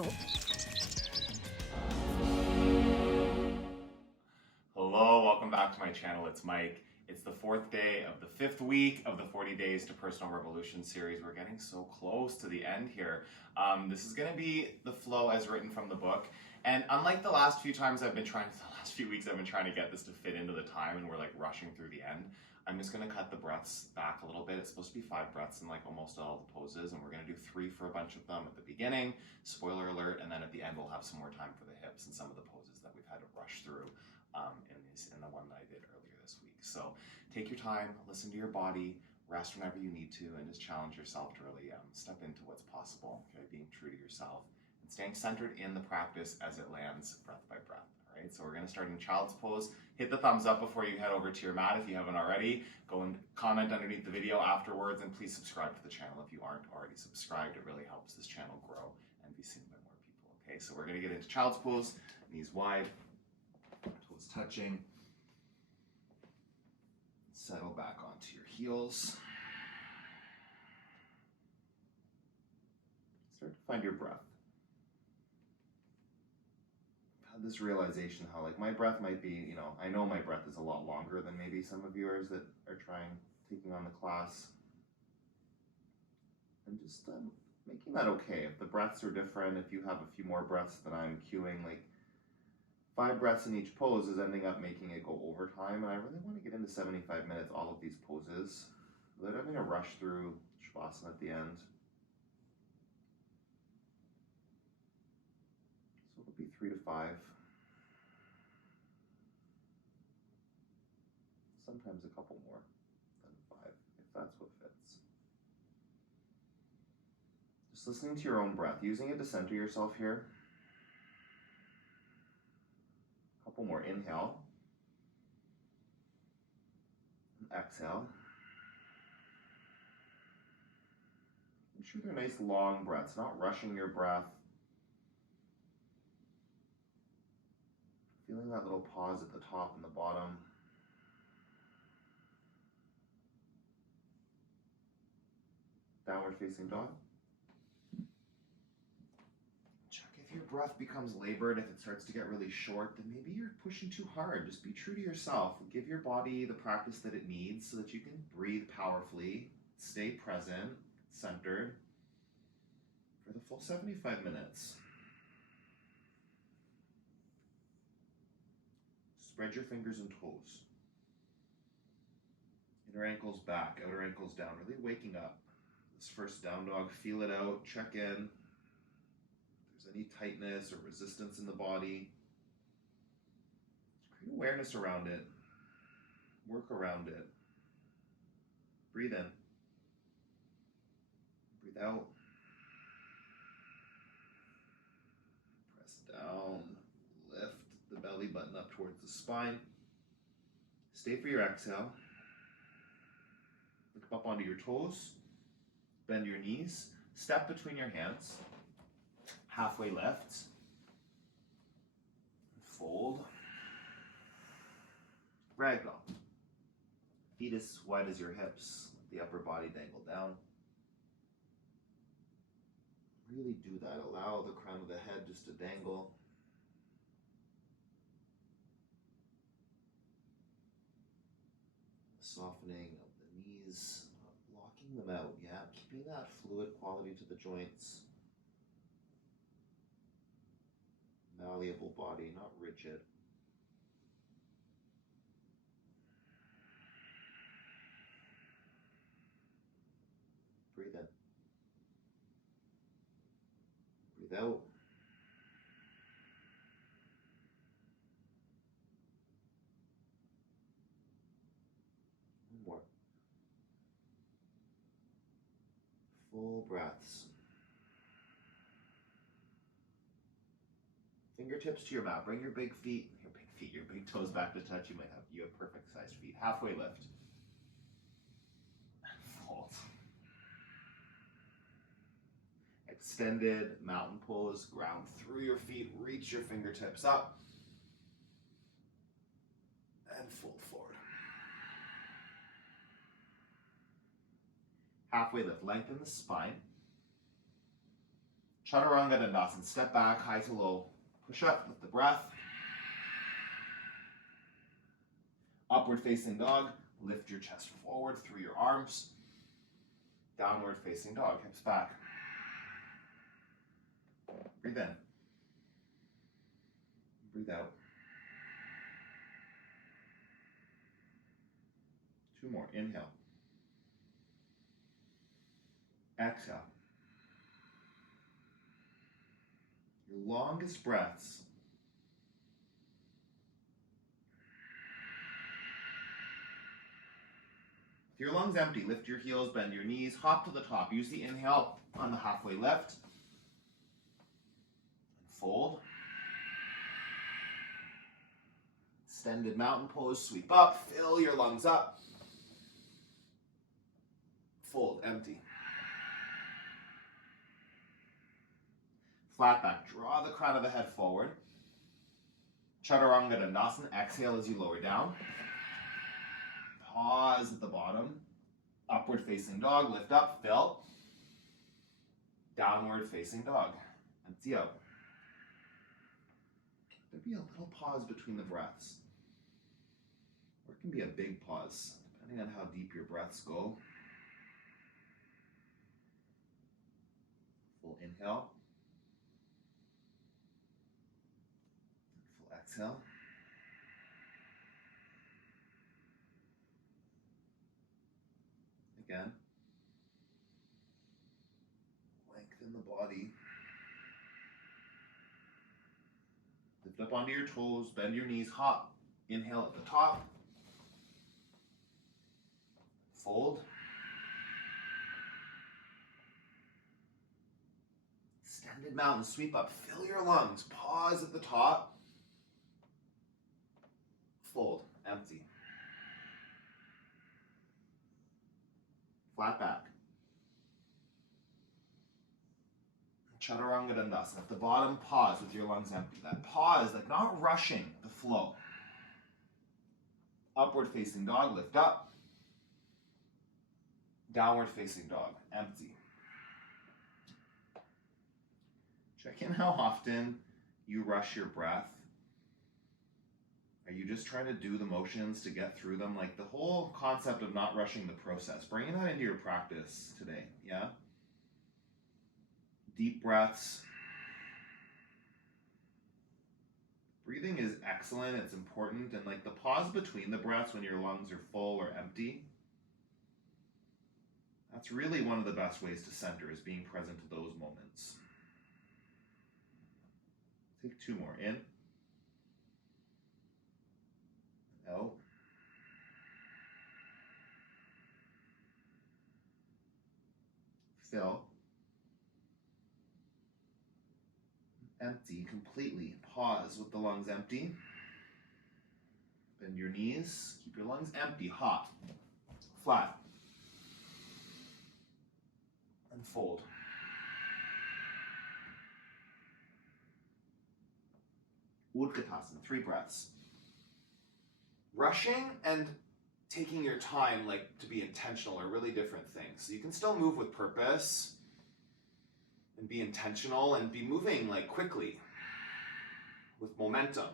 channel. Hello, welcome back to my channel. It's Mike. It's the fourth day of the fifth week of the 40 Days to Personal Revolution series. We're getting so close to the end here. This is going to be the flow as written from the book. And unlike the last few weeks I've been trying to get this to fit into the time and we're like rushing through the end, I'm just going to cut the breaths back a little bit. It's supposed to be 5 breaths in like almost all the poses, and we're going to do 3 for a bunch of them at the beginning, spoiler alert, and then at the end we'll have some more time for the hips and some of the poses that we've had to rush through in the one that I did earlier this week. So take your time, listen to your body, rest whenever you need to, and just challenge yourself to really step into what's possible, okay? Being true to yourself and staying centered in the practice as it lands breath by breath. All right, so we're going to start in child's pose. Hit the thumbs up before you head over to your mat if you haven't already. Go and comment underneath the video afterwards, and please subscribe to the channel if you aren't already subscribed. It really helps this channel grow and be seen by more people. Okay, so we're going to get into child's pose, knees wide, toes touching. Settle back onto your heels. Start to find your breath. I've had this realization how like my breath might be, I know my breath is a lot longer than maybe some of yours that are taking on the class. And just making that okay. If the breaths are different, if you have a few more breaths than I'm cueing, like 5 breaths in each pose is ending up making it go over time, and I really want to get into 75 minutes, all of these poses, without having to rush through Shavasana at the end. So it'll be 3 to 5. Sometimes a couple more than 5, if that's what fits. Just listening to your own breath, using it to center yourself here. Couple more. Inhale. And exhale. Make sure they're nice long breaths, not rushing your breath. Feeling that little pause at the top and the bottom. Downward facing dog. If your breath becomes labored, if it starts to get really short, then maybe you're pushing too hard. Just be true to yourself. Give your body the practice that it needs so that you can breathe powerfully, stay present, centered for the full 75 minutes. Spread your fingers and toes. Inner ankles back, outer ankles down, really waking up. This first down dog, feel it out, check in. Any tightness or resistance in the body. Create awareness around it. Work around it. Breathe in. Breathe out. Press down. Lift the belly button up towards the spine. Stay for your exhale. Look up onto your toes. Bend your knees. Step between your hands. Halfway lift, fold, ragdoll. Feet as wide as your hips, the upper body dangle down. Really do that. Allow the crown of the head just to dangle. Softening of the knees, locking them out, keeping that fluid quality to the joints. Malleable body, not rigid. Breathe in. Breathe out. One more. Full breaths. Fingertips to your mat. Bring your big toes back to touch. You have perfect sized feet. Halfway lift. And fold. Extended mountain pose. Ground through your feet. Reach your fingertips up. And fold forward. Halfway lift. Lengthen the spine. Chaturanga Dandasana. Step back, high to low. Push up with the breath. Upward facing dog. Lift your chest forward through your arms. Downward facing dog. Hips back. Breathe in. Breathe out. 2 more. Inhale. Exhale. Your longest breaths. If your lungs empty, lift your heels, bend your knees, hop to the top. Use the inhale on the halfway lift. Fold. Extended mountain pose, sweep up, fill your lungs up. Fold, empty. Flat back, draw the crown of the head forward. Chaturanga Dandasana, exhale as you lower down. Pause at the bottom. Upward facing dog, lift up, fill. Downward facing dog, empty out. There'd be a little pause between the breaths. Or it can be a big pause, depending on how deep your breaths go. Full inhale. Full exhale. Again. Lengthen the body. Lift up onto your toes, bend your knees, hop. Inhale at the top. Fold. Extended mountain sweep up. Fill your lungs. Pause at the top. Fold. Empty. Flat back. Chaturanga Dandasana. At the bottom, pause with your lungs empty. That pause, like not rushing the flow. Upward facing dog, lift up. Downward facing dog, empty. Check in how often you rush your breath. Are you just trying to do the motions to get through them? Like the whole concept of not rushing the process. Bringing that into your practice today, yeah? Deep breaths. Breathing is excellent, it's important, and like the pause between the breaths when your lungs are full or empty, that's really one of the best ways to center, is being present to those moments. Take 2 more. In. Out. Fill. Empty completely. Pause with the lungs empty. Bend your knees. Keep your lungs empty. Hop. Flat. And fold. Utkatasana, 3 breaths. Rushing and taking your time, like to be intentional, are really different things. So you can still move with purpose and be intentional and be moving like quickly with momentum.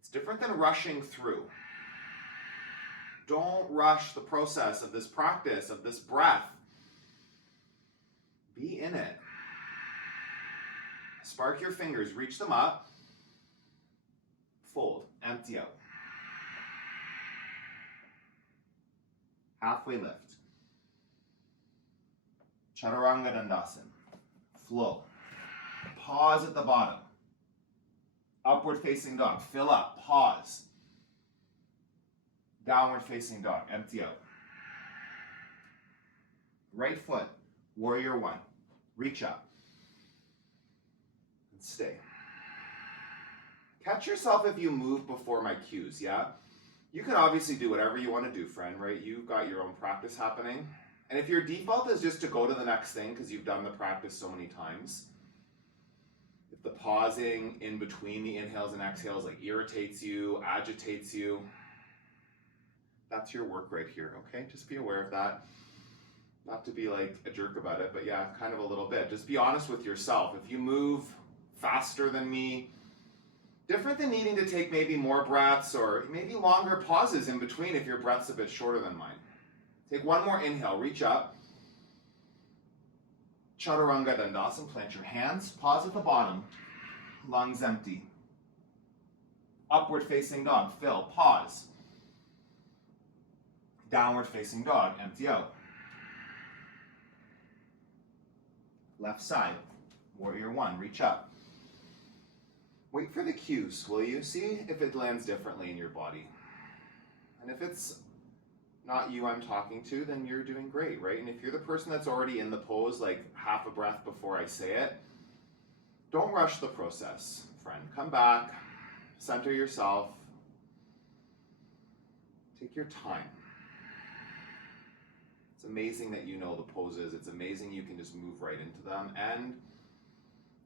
It's different than rushing through. Don't rush the process of this practice, of this breath. Be in it. Spark your fingers, reach them up. Fold, empty out. Halfway lift. Chaturanga Dandasana. Flow. Pause at the bottom. Upward facing dog. Fill up. Pause. Downward facing dog. Empty out. Right foot. Warrior 1. Reach up. And stay. Catch yourself if you move before my cues, yeah? You can obviously do whatever you want to do, friend, right? You've got your own practice happening. And if your default is just to go to the next thing because you've done the practice so many times, if the pausing in between the inhales and exhales like irritates you, agitates you, that's your work right here, okay? Just be aware of that. Not to be like a jerk about it, but yeah, kind of a little bit. Just be honest with yourself. If you move faster than me, different than needing to take maybe more breaths or maybe longer pauses in between if your breath's a bit shorter than mine. Take one more inhale, reach up. Chaturanga Dandasana, plant your hands, pause at the bottom, lungs empty. Upward facing dog, fill, pause. Downward facing dog, empty out. Left side, warrior one, reach up. Wait for the cues, will you? See if it lands differently in your body. And if it's not you I'm talking to, then you're doing great, right? And if you're the person that's already in the pose, like half a breath before I say it, don't rush the process, friend. Come back, center yourself, take your time. It's amazing that you know the poses. It's amazing you can just move right into them, and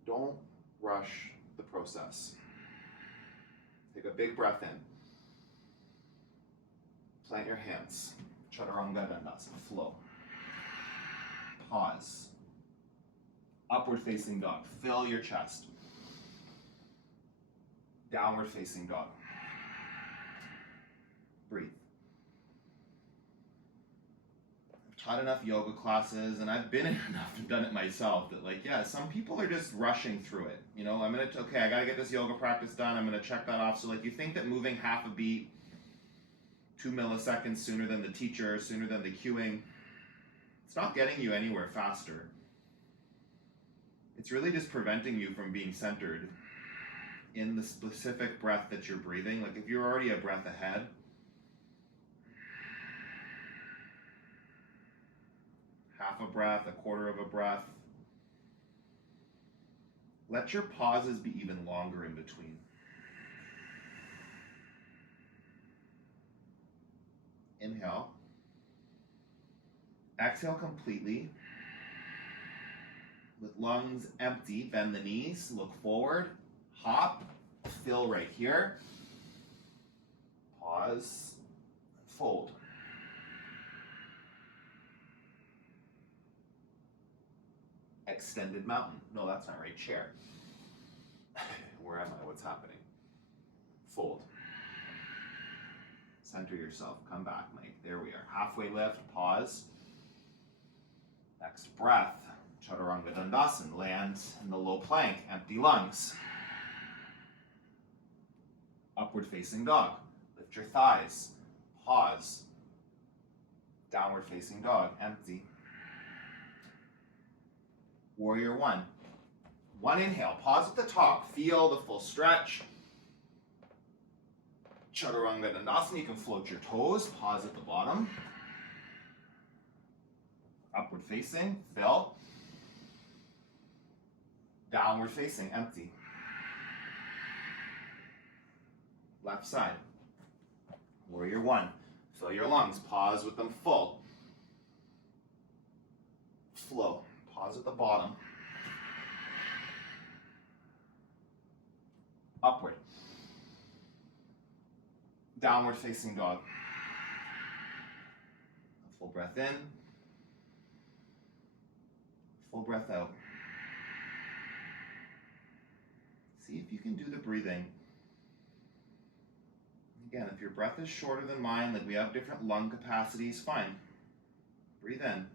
don't rush the process. Take a big breath in. Plant your hands. Chaturanga Dandasana, flow. Pause. Upward facing dog, fill your chest. Downward facing dog. Breathe. I've taught enough yoga classes, and I've been in enough and done it myself that, like, yeah, some people are just rushing through it. You know, okay, I gotta get this yoga practice done, I'm gonna check that off. So like, you think that moving half a beat, 2 milliseconds sooner than the teacher, sooner than the cueing, it's not getting you anywhere faster. It's really just preventing you from being centered in the specific breath that you're breathing. Like if you're already a breath ahead, half a breath, a quarter of a breath, let your pauses be even longer in between. Inhale. Exhale completely. With lungs empty, bend the knees, look forward, hop, fill right here. Pause, fold. Extended mountain. No, that's not right. Chair. Where am I? What's happening? Fold. Center yourself. Come back, Mike. There we are. Halfway lift. Pause. Next breath. Chaturanga Dandasana. Land in the low plank. Empty lungs. Upward facing dog. Lift your thighs. Pause. Downward facing dog. Empty. Warrior one. One inhale. Pause at the top. Feel the full stretch. Chaturanga Dandasana. You can float your toes. Pause at the bottom. Upward facing. Fill. Downward facing. Empty. Left side. Warrior one. Fill your lungs. Pause with them full. Flow. Pause at the bottom. Upward. Downward facing dog. A full breath in. Full breath out. See if you can do the breathing. Again, if your breath is shorter than mine, like we have different lung capacities, fine. Breathe in.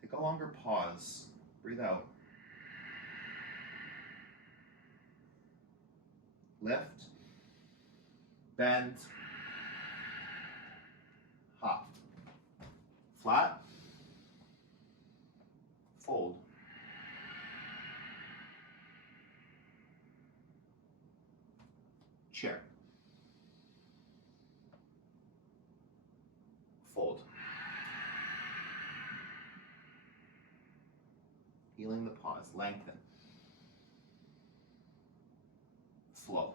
Take a longer pause. Breathe out. Lift. Bend. Hop. Flat. Fold. Chair. Fold. Feeling the pause. Lengthen. Flow.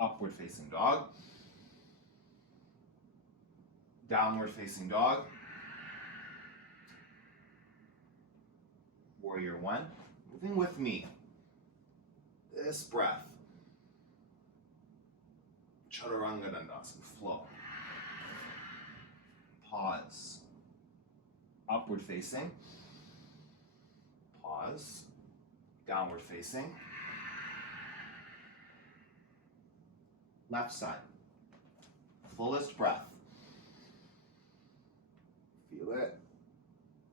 Upward facing dog. Downward facing dog. Warrior one. Moving with me. This breath. Chaturanga Dandasana, flow. Pause. Upward facing. Pause. Downward facing. Left side. Fullest breath. Feel it.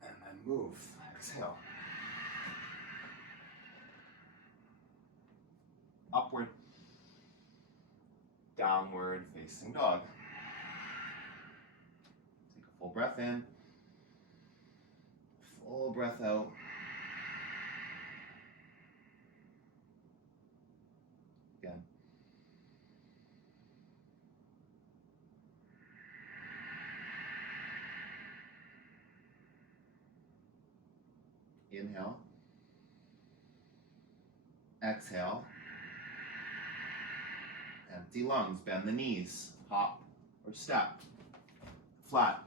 And then move. Exhale. Upward. Downward facing dog. Take a full breath in. Full breath out. Again. Inhale. Exhale. Empty lungs. Bend the knees. Hop or step. Flat.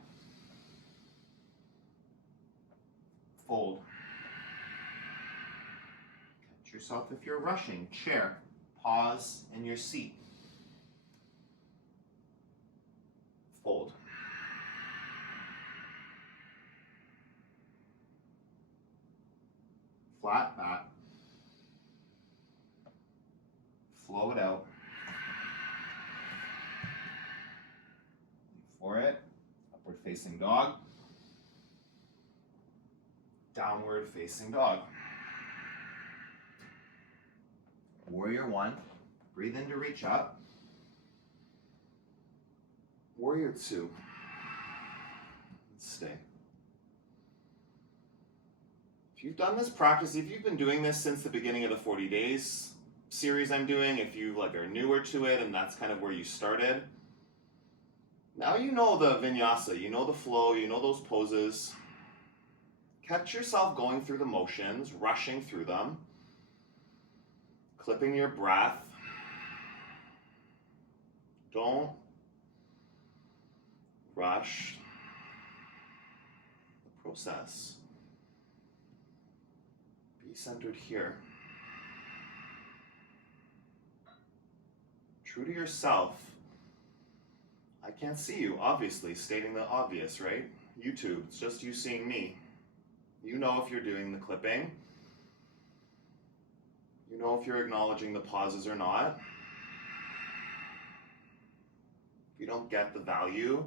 Fold. Catch yourself if you're rushing. Chair. Pause in your seat. Fold. Flat back. Flow it out. For it. Upward facing dog. Downward facing dog. Warrior one. Breathe in to reach up. Warrior two. Stay. If you've done this practice, if you've been doing this since the beginning of the 40 days series I'm doing, if you are newer to it and that's kind of where you started, now you know the vinyasa, you know the flow, you know those poses. Catch yourself going through the motions, rushing through them, clipping your breath. Don't rush the process. Be centered here. True to yourself. I can't see you, obviously, stating the obvious, right? YouTube, it's just you seeing me. You know if you're doing the clipping. You know if you're acknowledging the pauses or not. If you don't get the value,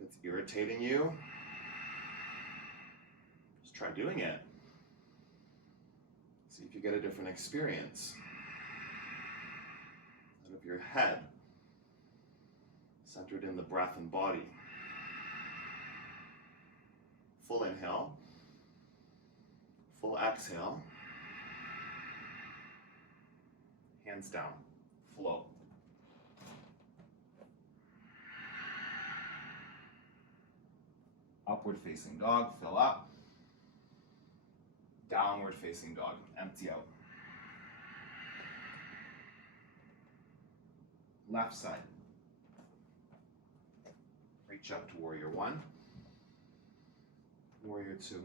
if it's irritating you, just try doing it. See if you get a different experience. Out of your head, centered in the breath and body. Full inhale, full exhale, hands down, flow. Upward facing dog, fill up. Downward facing dog, empty out. Left side. Reach up to warrior one. Warrior two.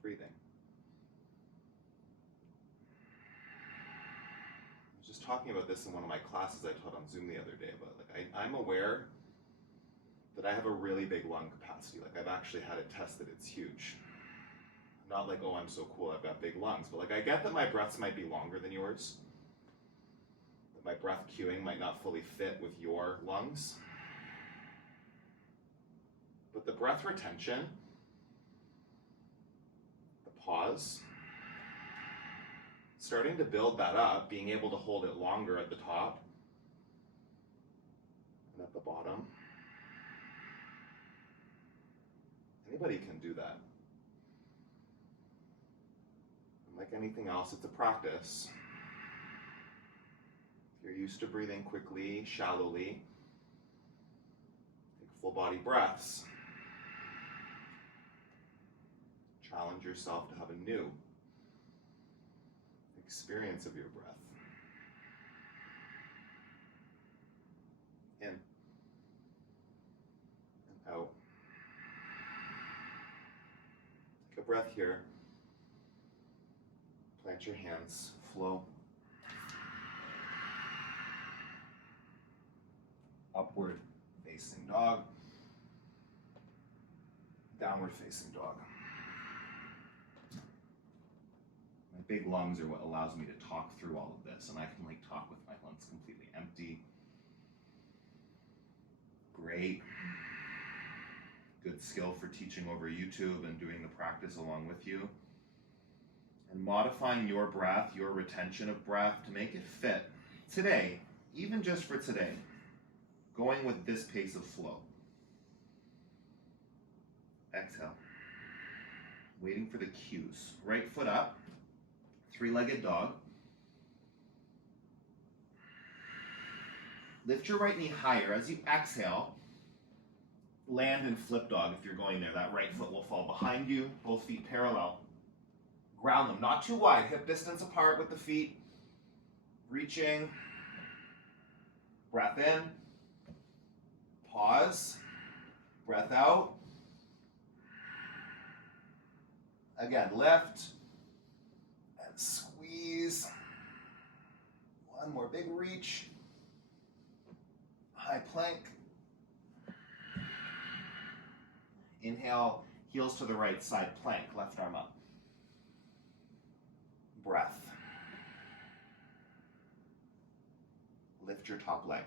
Breathing. I was just talking about this in one of my classes I taught on Zoom the other day, but I'm aware that I have a really big lung capacity. I've actually had it tested, it's huge. Not like, oh, I'm so cool, I've got big lungs, but I get that my breaths might be longer than yours. That my breath cueing might not fully fit with your lungs. But the breath retention, the pause, starting to build that up, being able to hold it longer at the top and at the bottom. Anybody can do that. And like anything else, it's a practice. If you're used to breathing quickly, shallowly, take full body breaths. Challenge yourself to have a new experience of your breath. In and out. Take a breath here. Playing Let your hands flow. Upward facing dog. Downward facing dog. My big lungs are what allows me to talk through all of this, and I can talk with my lungs completely empty. Great. Good skill for teaching over YouTube and doing the practice along with you. And modifying your breath, your retention of breath to make it fit today, even just for today, going with this pace of flow. Exhale. Waiting for the cues. Right foot up, three-legged dog. Lift your right knee higher. As you exhale, land and flip dog if you're going there. That right foot will fall behind you, both feet parallel. Ground them, not too wide, hip distance apart with the feet. Reaching. Breath in. Pause. Breath out. Again, lift. And squeeze. One more big reach. High plank. Inhale, heels to the right side plank, left arm up. Breath. Lift your top leg,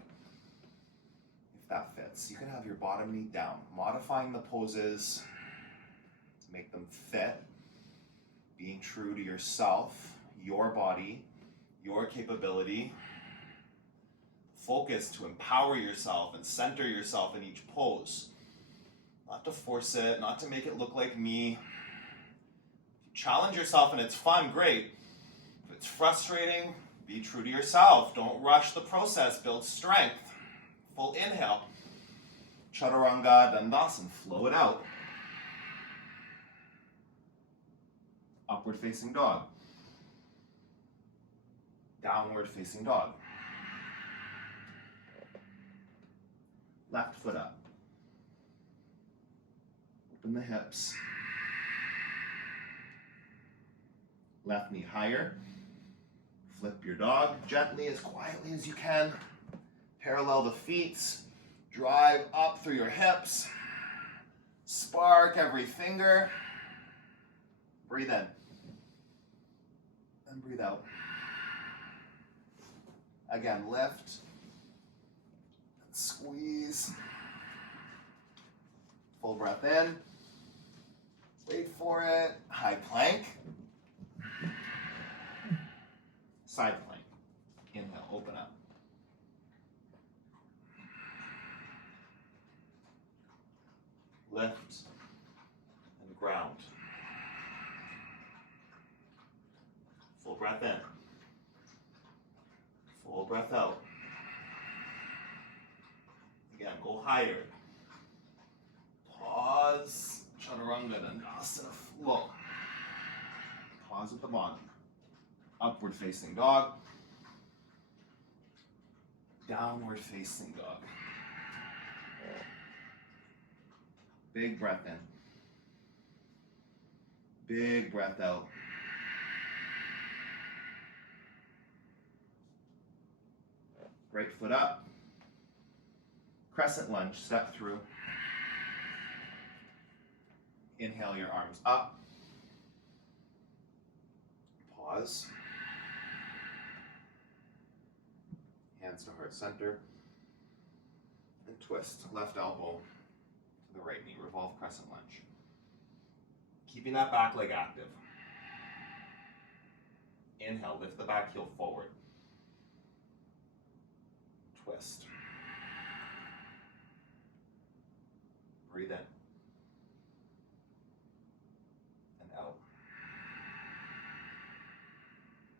if that fits. You can have your bottom knee down. Modifying the poses to make them fit. Being true to yourself, your body, your capability. Focus to empower yourself and center yourself in each pose. Not to force it, not to make it look like me. Challenge yourself and it's fun, great. If it's frustrating, be true to yourself. Don't rush the process, build strength. Full inhale. Chaturanga Dandasana, flow it out. Upward facing dog. Downward facing dog. Left foot up. Open the hips. Left knee higher. Flip your dog gently, as quietly as you can. Parallel the feet. Drive up through your hips. Spark every finger. Breathe in. And breathe out. Again, lift. Squeeze. Full breath in. Wait for it. High plank. Side plank. Inhale, open up. Lift and ground. Full breath in. Full breath out. Again, go higher. Pause. Chaturanga Dandasana flow. Pause at the bottom. Upward facing dog. Downward facing dog. Big breath in. Big breath out. Right foot up. Crescent lunge, step through. Inhale your arms up. Pause. Hands to heart center. And twist. Left elbow to the right knee. Revolve crescent lunge. Keeping that back leg active. Inhale, lift the back heel forward. Twist. Breathe in. And out.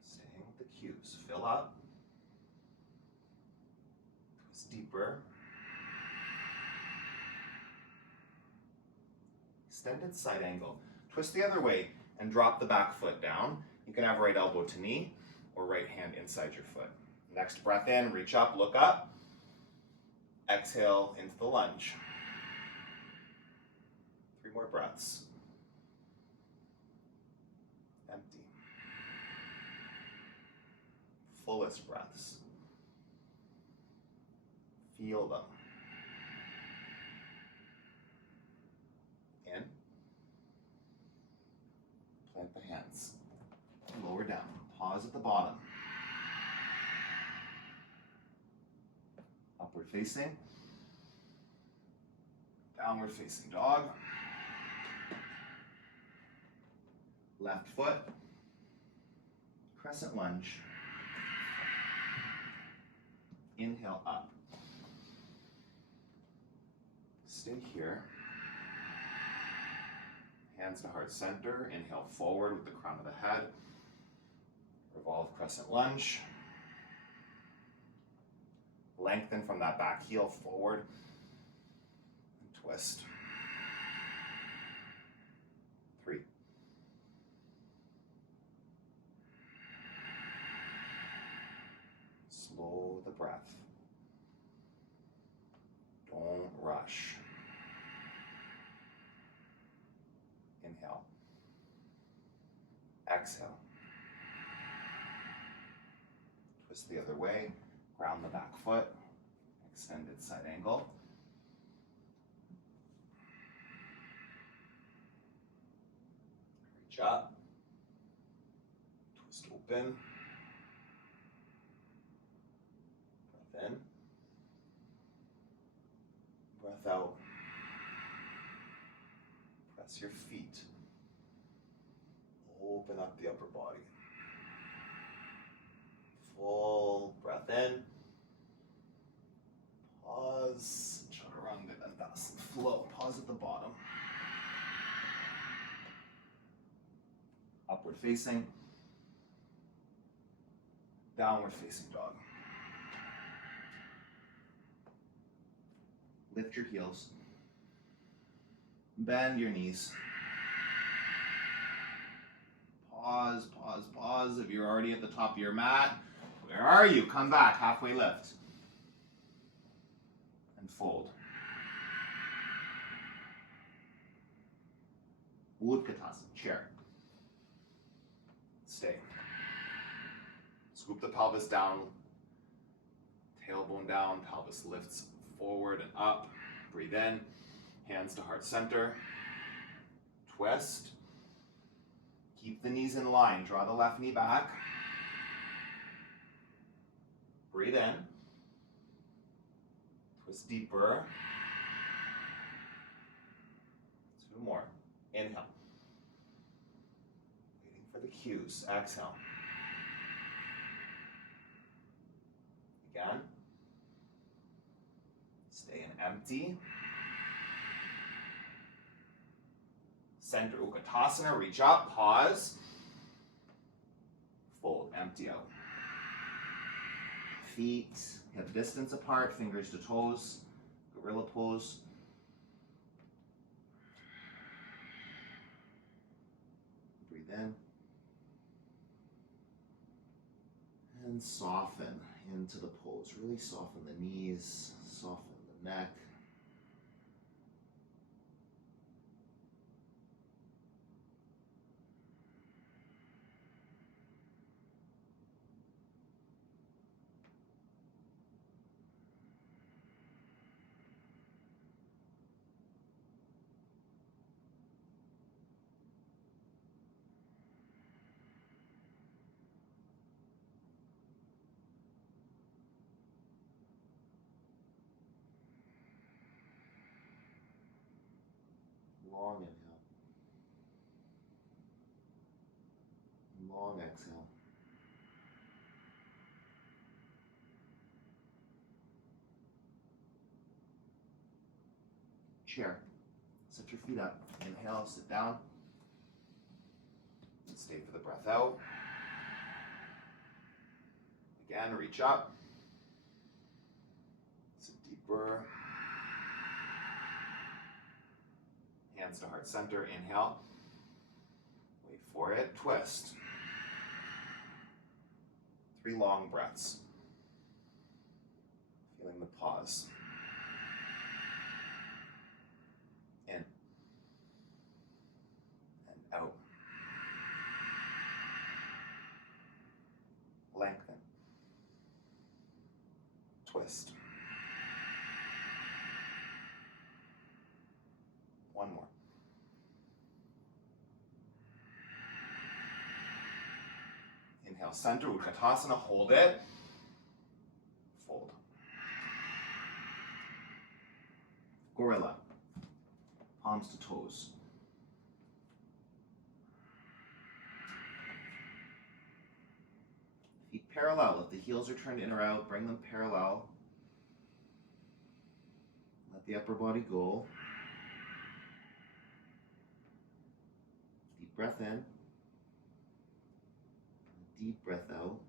Staying with the cues. Fill up. Twist deeper. Extended side angle. Twist the other way and drop the back foot down. You can have right elbow to knee or right hand inside your foot. Next breath in, reach up, look up. Exhale into the lunge. 3 more breaths. Empty. fullest breaths. Feel them. In. Plant the hands. Lower down. Pause at the bottom. Upward facing. Downward facing dog. Left foot. Crescent lunge. Inhale up. Stay here. Hands to heart center. Inhale forward with the crown of the head. Revolve crescent lunge. Lengthen from that back heel forward. And twist. 3. Slow the breath. Don't rush. Inhale. Exhale. Twist the other way. Ground the back foot. Extended side angle. Reach up. Twist open. Breath in. Breath out. Press your feet. Open up the upper body. Full breath in. Pause. Chaturanga Dandasana. Flow. Pause at the bottom. Upward facing. Downward facing dog. Lift your heels. Bend your knees. Pause, pause, pause. If you're already at the top of your mat, where are you? Come back, halfway lift. And fold. Utkatasana, chair. Stay. Scoop the pelvis down. Tailbone down, pelvis lifts forward and up. Breathe in. Hands to heart center. Twist. Keep the knees in line. Draw the left knee back. Breathe in. Twist deeper. 2 more. Inhale. Waiting for the cues. Exhale. Again. Stay in empty. Center Utkatasana, reach up, pause. Fold, empty out. Feet hip distance apart, fingers to toes, gorilla pose. Breathe in. And soften into the pose. Really soften the knees, soften the neck. Long inhale. Long exhale. Chair. Set your feet up. Inhale, sit down. And stay for the breath out. Again, reach up. Sit deeper. Hands to heart center, inhale. Wait for it, twist. 3 long breaths. Feeling the pause. In. And out. Lengthen. twist. One more. Inhale, center, Utkatasana, hold it. Fold. Gorilla. Palms to toes. Feet parallel. If the heels are turned in or out, bring them parallel. Let the upper body go. Deep breath in. Deep breath out.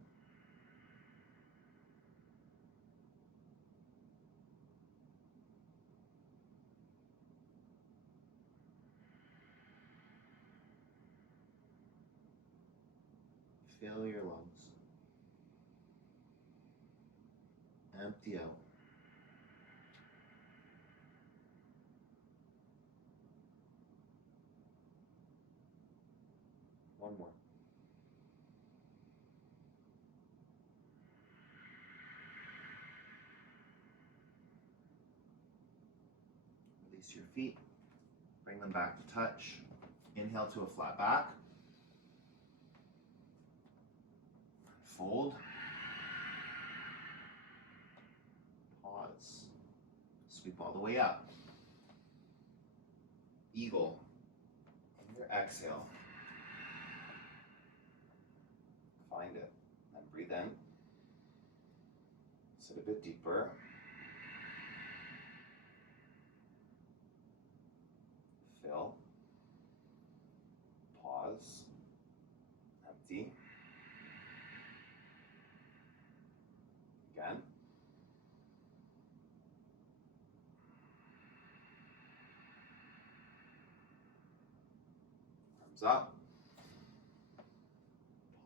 Fill your lungs. Empty out. One more. Release your feet. Bring them back to touch. Inhale to a flat back. Fold. Pause. Sweep all the way up. Eagle. In your exhale. Find it. And breathe in. Sit a bit deeper. Fill. Pause. Empty. Again. Arms up.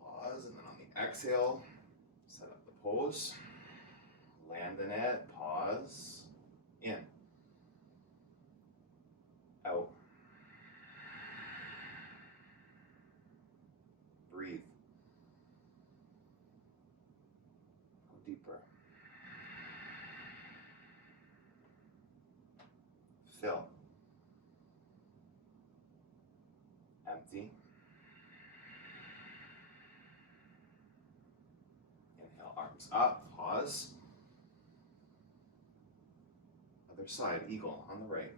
Pause, and then on the exhale, set up the pose. Land in it. Pause. In. Out. Breathe. Go deeper. Fill. Empty. Inhale, arms up, pause. Other side, eagle on the right.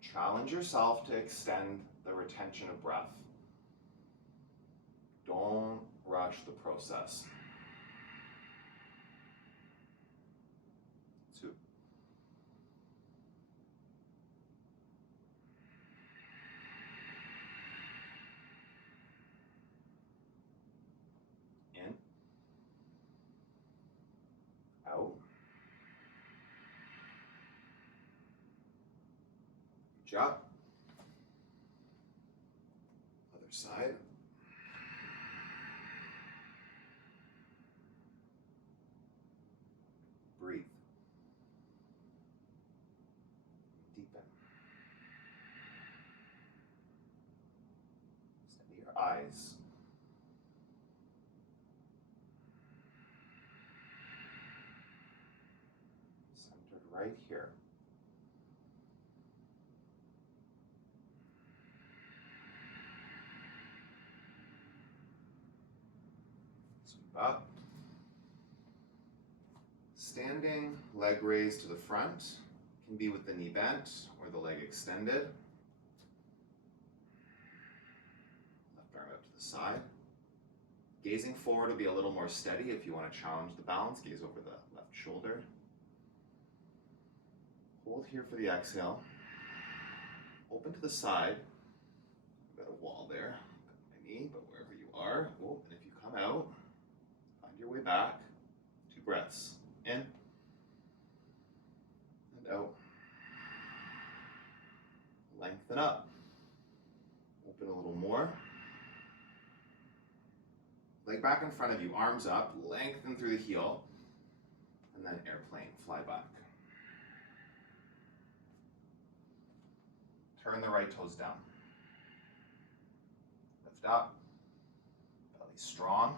Challenge yourself to extend the retention of breath. Don't rush the process. 2. In. Out. Reach up. Other side. Breathe. Deepen. Steady your eyes. Centered right here. Sweep up. Standing, leg raised to the front, can be with the knee bent or the leg extended. Left arm out to the side. Gazing forward will be a little more steady if you want to challenge the balance. Gaze over the left shoulder. Hold here for the exhale. Open to the side. I've got a wall there. Got my knee, but wherever you are. Oh, and if you come out, find your way back. 2 breaths. In and out. Lengthen up. Open a little more. Leg back in front of you, arms up, lengthen through the heel, and then airplane, fly back. Turn the right toes down. Lift up, belly strong.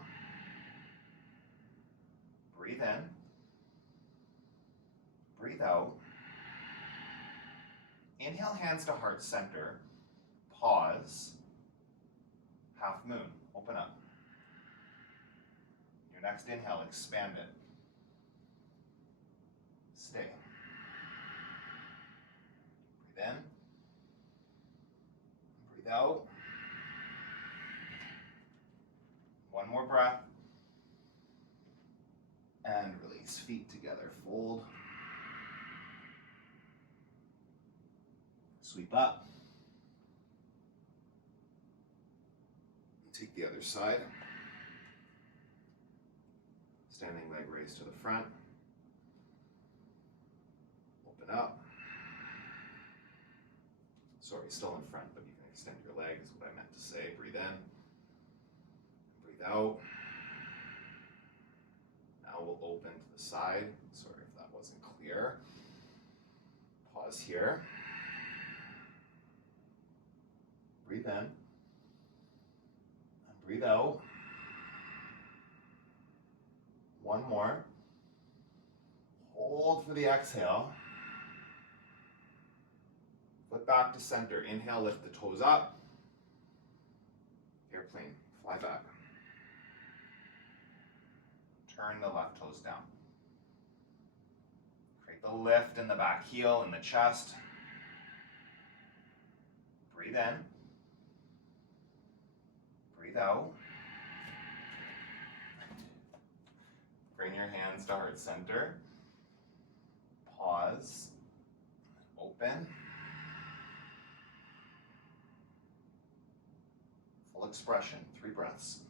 Breathe in. Breathe out. Inhale, hands to heart center. Pause. Half moon. Open up. Your next inhale, expand it. Stay. Breathe in. Breathe out. One more breath. And release. Feet together. Fold. Sweep up. Take the other side. Standing leg raised to the front. Open up. Sorry, still in front, but you can extend your leg is what I meant to say. Breathe in. Breathe out. Now we'll open to the side. Sorry if that wasn't clear. Pause here. Breathe in. And breathe out. One more. Hold for the exhale. Foot back to center. Inhale, lift the toes up. Airplane, fly back. Turn the left toes down. Create the lift in the back heel and the chest. Breathe in. Breathe out. Bring your hands to heart center. Pause. Open. Full expression. 3 breaths.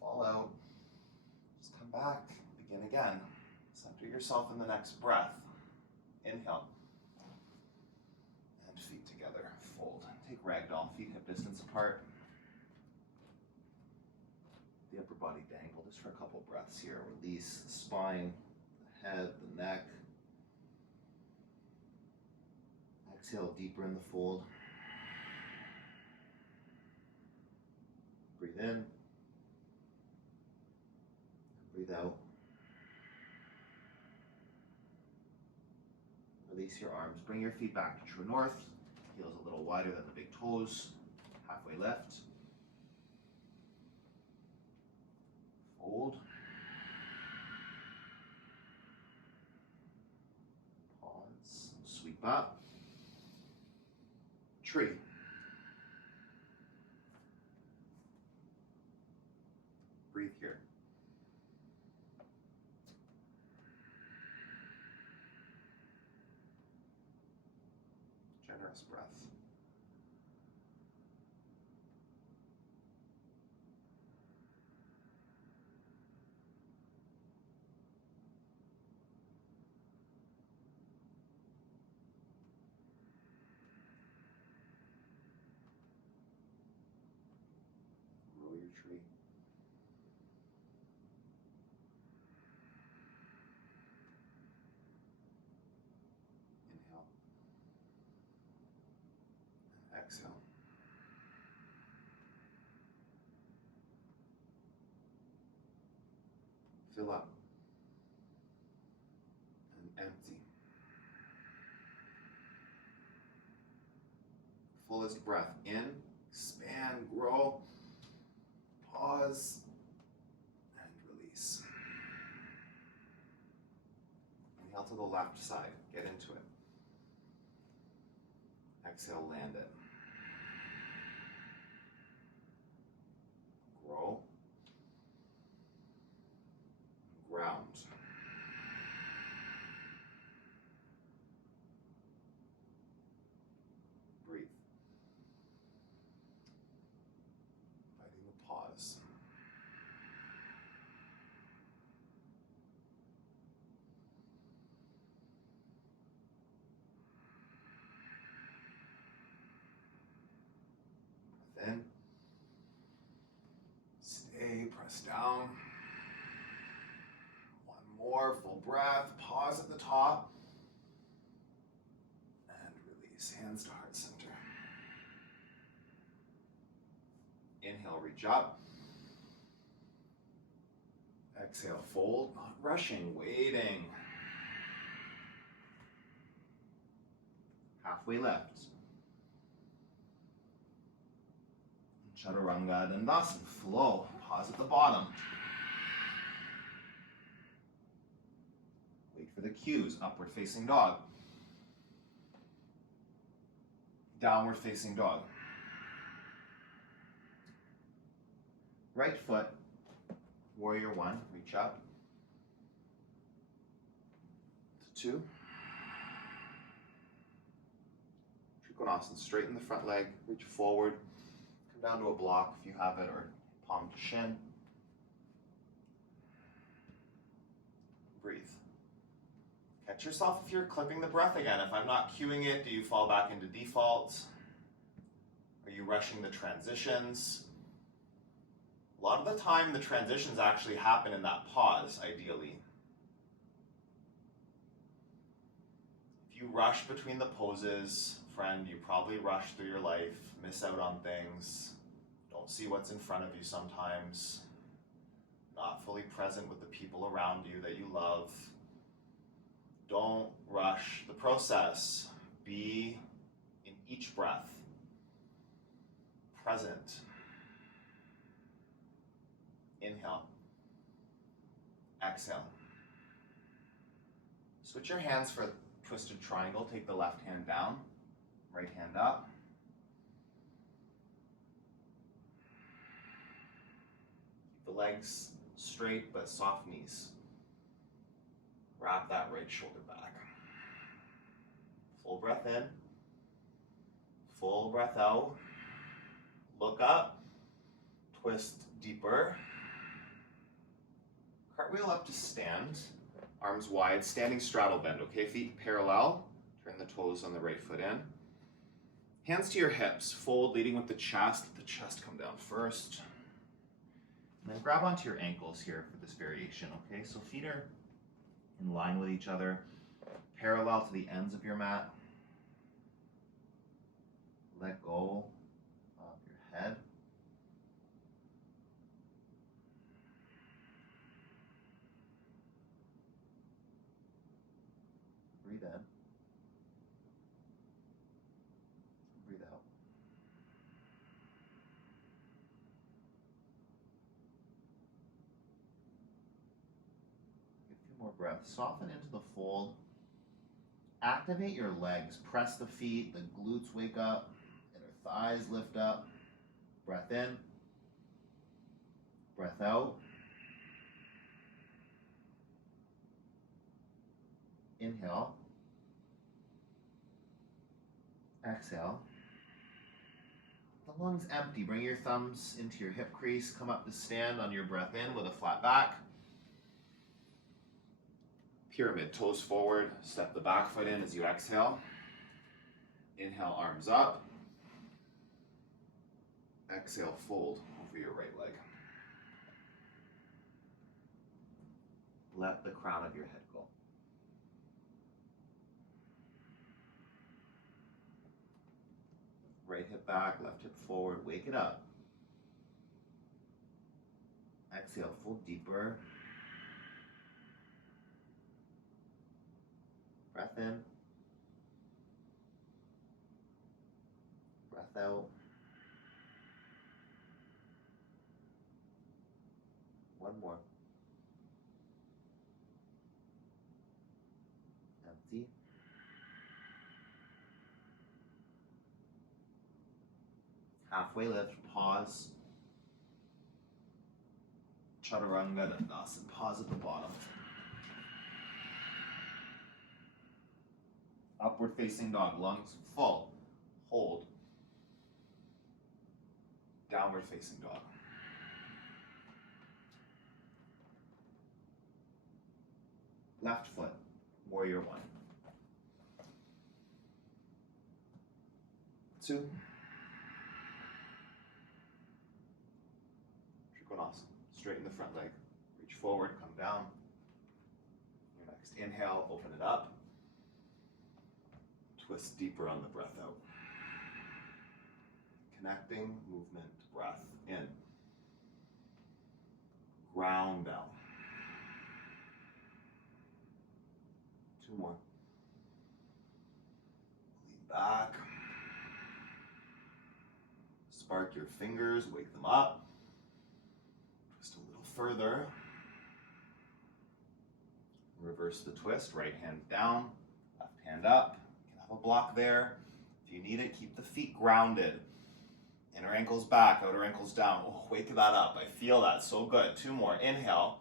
Fall out. Just come back. Begin again. Center yourself in the next breath. Inhale. And feet together. Fold. Take ragdoll. Feet hip distance apart. The upper body dangle just for a couple breaths here. Release the spine, the head, the neck. Exhale deeper in the fold. Breathe in. Breathe out. Release your arms. Bring your feet back to true north. Heels a little wider than the big toes. Halfway lift. Fold. Pause. Sweep up. Tree. Breathe here. Generous breath. Grow your tree. Inhale. Exhale. Fill up and empty. Fullest breath in, expand, grow, pause, and release. Inhale to the left side, get into it. Exhale, land it. Grow. Ground. Breathe. Fighting the pause. Breath in. Stay, press down. One more, full breath. Pause at the top. And release, hands to heart center. Inhale, reach up. Exhale, fold, not rushing, waiting. Halfway lift. Chaturanga Dandasana, flow, pause at the bottom. Wait for the cues, upward facing dog. Downward facing dog. Right foot, warrior one, reach up. To two. Trikonasana, straighten the front leg, reach forward. Come down to a block if you have it, or palm to shin. Breathe. Catch yourself if you're clipping the breath again. If I'm not cueing it, do you fall back into default? Are you rushing the transitions? A lot of the time, the transitions actually happen in that pause, ideally. If you rush between the poses, friend, you probably rush through your life, miss out on things, don't see what's in front of you sometimes, not fully present with the people around you that you love. Don't rush the process. Be in each breath present. Inhale. Exhale. Switch your hands for a twisted triangle. Take the left hand down, right hand up. Keep the legs straight but soft knees. Wrap that right shoulder back. Full breath in. Full breath out. Look up. Twist deeper. Cartwheel up to stand. Arms wide, standing straddle bend, okay? Feet parallel. Turn the toes on the right foot in. Hands to your hips. Fold, leading with the chest. Let the chest come down first. And then grab onto your ankles here for this variation, okay? So feet are in line with each other, parallel to the ends of your mat. Let go of your head. Breathe in. Breathe out. Get a few more breaths. Soften into the fold. Activate your legs. Press the feet. The glutes wake up. Inner thighs lift up. Breath in. Breath out. Inhale. Exhale. The lungs empty. Bring your thumbs into your hip crease. Come up to stand on your breath in with a flat back. Pyramid, toes forward. Step the back foot in as you exhale. Inhale, arms up. Exhale, fold over your right leg. Let the crown of your head go. Right hip back, left hip forward, wake it up. Exhale, fold deeper. Breath in. Breath out. One more. Empty. Halfway lift, pause. Chaturanga Dandasana, pause at the bottom. Upward facing dog, lungs full. Hold. Downward facing dog. Left foot, warrior one. 2. Trikonasana. Straighten the front leg. Reach forward, come down. Your next inhale, open it up. Twist deeper on the breath out. Connecting movement, breath in. Ground down. 2 more. Lean back. Spark your fingers, wake them up. Twist a little further. Reverse the twist, right hand down, left hand up. You can have a block there. If you need it, keep the feet grounded. Inner ankles back, outer ankles down. Oh, wake that up. I feel that. So good. 2 more. Inhale.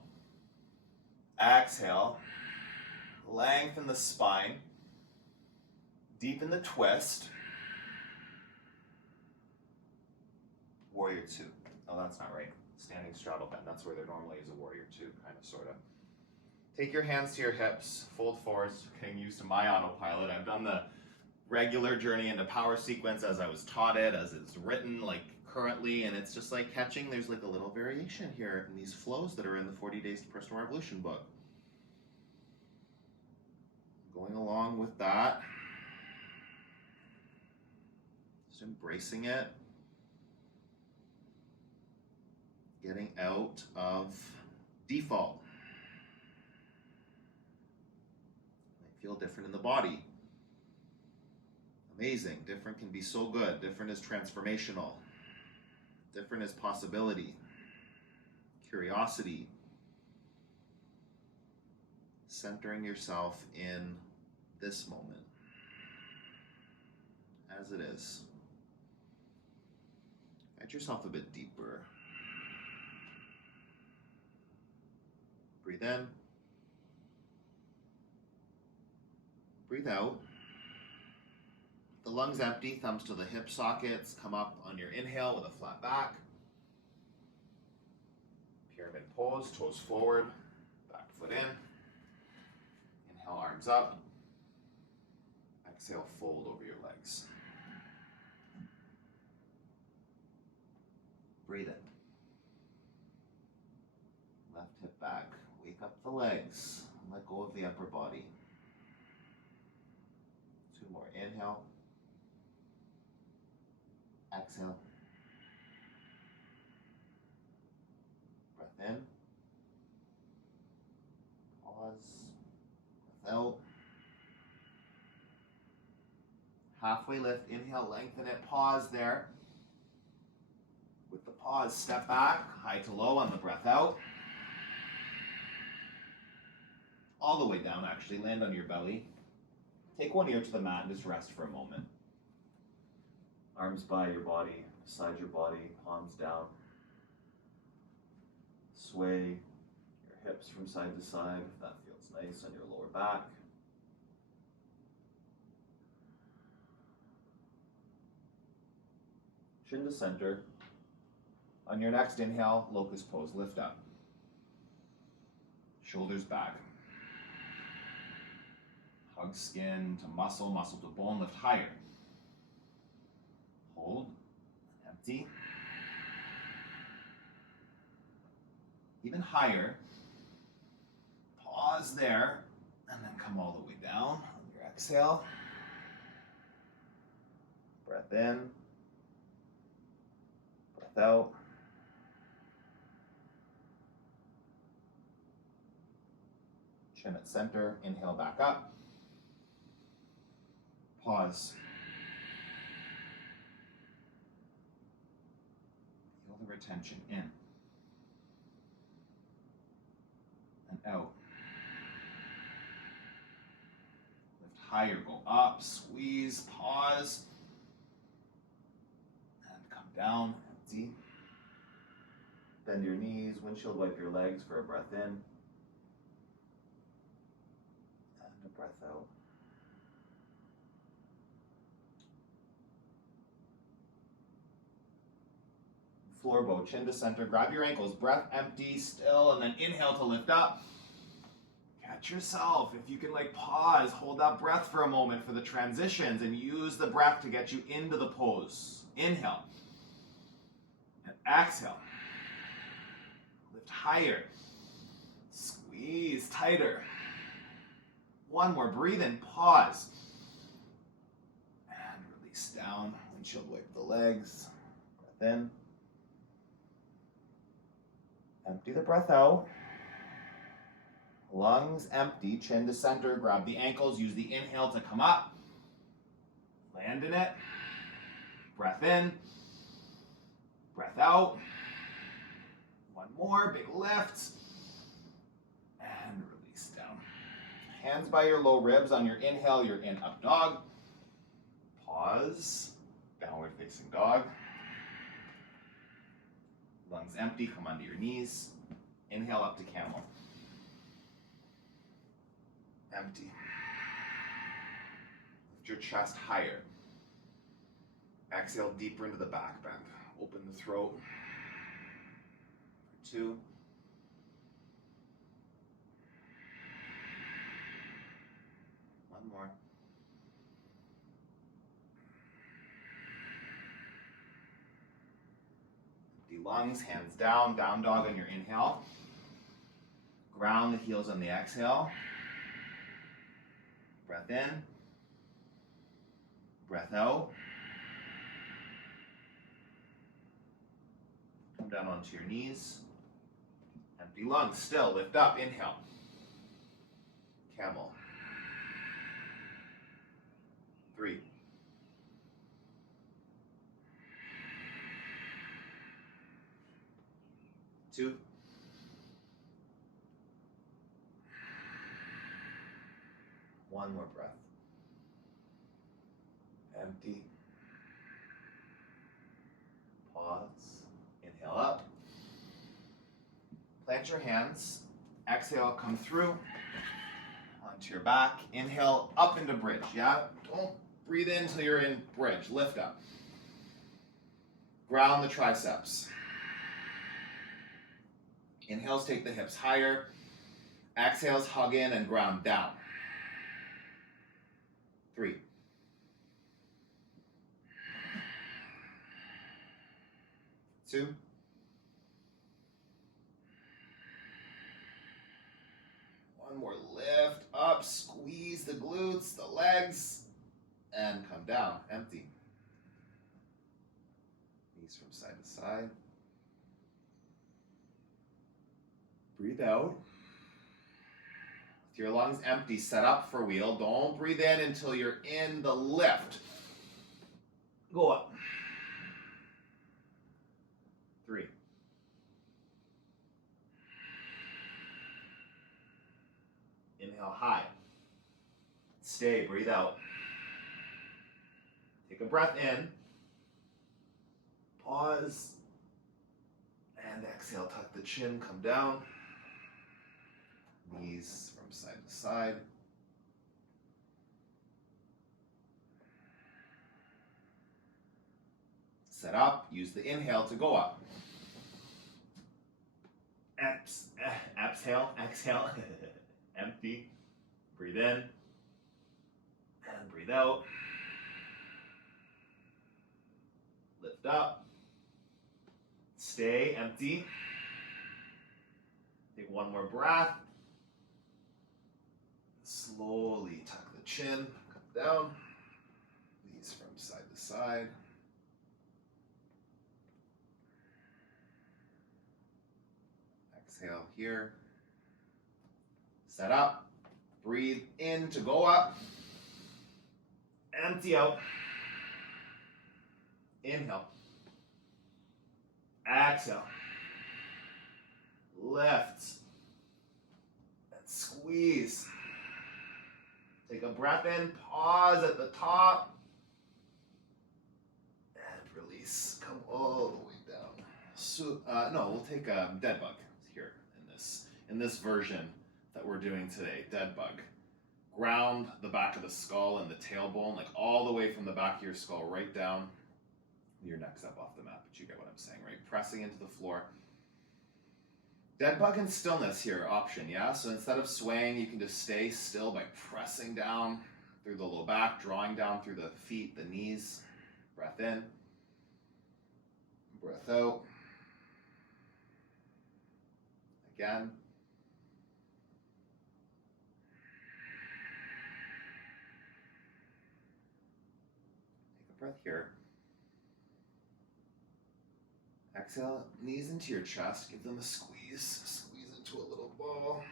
Exhale. Lengthen the spine. Deepen the twist. Warrior 2. Oh, that's not right. Standing straddle bend. That's where there normally is a warrior 2, kind of, sort of. Take your hands to your hips. Fold forwards. Getting used to my autopilot. I've done the regular journey into power sequence as I was taught it, as it's written, like currently, and it's just like catching, there's like a little variation here in these flows that are in the 40 Days to Personal Revolution book. Going along with that, just embracing it, getting out of default. Might feel different in the body. Amazing. Different can be so good. Different is transformational. Different is possibility, curiosity. Centering yourself in this moment as it is. Get yourself a bit deeper. Breathe in. Breathe out. The lungs empty, thumbs to the hip sockets. Come up on your inhale with a flat back. Pyramid pose, toes forward, back foot in. Inhale, arms up. Exhale, fold over your legs. Breathe in. Left hip back. Wake up the legs. Let go of the upper body. 2 more. Inhale. Exhale. Breath in. Pause. Breath out. Halfway lift. Inhale, lengthen it. Pause there. With the pause, step back. High to low on the breath out. All the way down, actually. Land on your belly. Take one ear to the mat and just rest for a moment. Arms by your body, beside your body, palms down. Sway your hips from side to side if that feels nice on your lower back. Chin to center. On your next inhale, locust pose, lift up. Shoulders back. Hug skin to muscle, muscle to bone, lift higher. Hold, empty. Even higher. Pause there, and then come all the way down on your exhale. Breath in. Breath out. Chin at center, inhale back up. Pause. Feel the retention in and out. Lift higher, go up, squeeze, pause, and come down, empty. Bend your knees, windshield wipe your legs for a breath in and a breath out. Floor bow, chin to center, grab your ankles, breath empty, still, and then inhale to lift up. Catch yourself. If you can pause, hold that breath for a moment for the transitions and use the breath to get you into the pose. Inhale and exhale. Lift higher. Squeeze tighter. One more, breathe in, pause. And release down, windshield wipe the legs. Breath in. Empty the breath out. Lungs empty, chin to center. Grab the ankles, use the inhale to come up. Land in it. Breath in. Breath out. One more, big lift. And release down. Hands by your low ribs. On your inhale, you're in up dog. Pause. Downward facing dog. Lungs empty, come onto your knees. Inhale up to camel. Empty. Lift your chest higher. Exhale deeper into the back bend. Open the throat. For 2. One more. Empty lungs, hands down, down dog on your inhale. Ground the heels on the exhale. Breath in. Breath out. Come down onto your knees. Empty lungs still. Lift up. Inhale. Camel. 3. 2. One more breath. Empty. Pause. Inhale up. Plant your hands. Exhale, come through. Onto your back. Inhale, up into bridge. Yeah? Don't breathe in until you're in bridge. Lift up. Ground the triceps. Inhales, take the hips higher. Exhales, hug in and ground down. 3. 2. 1 more lift up, squeeze the glutes, the legs, and come down, empty. Knees from side to side. Breathe out. With your lungs empty, set up for wheel. Don't breathe in until you're in the lift. Go up. 3. Inhale high. Stay, breathe out. Take a breath in. Pause. And exhale, tuck the chin, come down. Knees from side to side. Set up, use the inhale to go up. Exhale, exhale. Empty. Breathe in. And breathe out. Lift up. Stay empty. Take 1 more breath. Slowly tuck the chin, come down. Knees from side to side. Exhale here. Set up. Breathe in to go up. Empty out. Inhale. Exhale. Lift. And squeeze. Take a breath in. Pause at the top. And release. Come all the way down. So, no, we'll take a dead bug here in this version that we're doing today. Dead bug. Ground the back of the skull and the tailbone, like all the way from the back of your skull right down. Your neck's up off the mat, but you get what I'm saying, right? Pressing into the floor. Dead bug and stillness here, option, yeah? So instead of swaying, you can just stay still by pressing down through the low back, drawing down through the feet, the knees. Breath in. Breath out. Again. Take a breath here. Exhale, knees into your chest. Give them a squeeze. Squeeze into a little ball.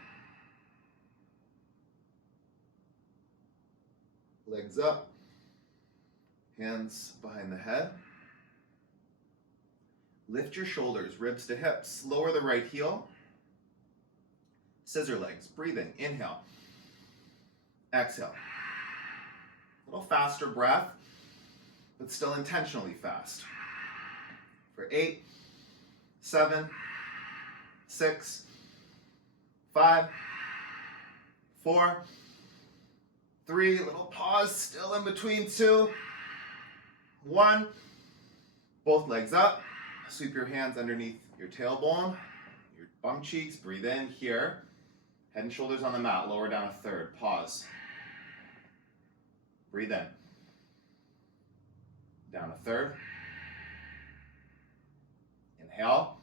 Legs up. Hands behind the head. Lift your shoulders, ribs to hips. Lower the right heel. Scissor legs. Breathing. Inhale. Exhale. A little faster breath, but still intentionally fast. For 8, 7, 6, 5, 4, 3, little pause, still in between 2, 1. Both legs up. Sweep your hands underneath your tailbone, your bum cheeks. Breathe in here. Head and shoulders on the mat. Lower down a third. Pause. Breathe in. Down a third. Inhale.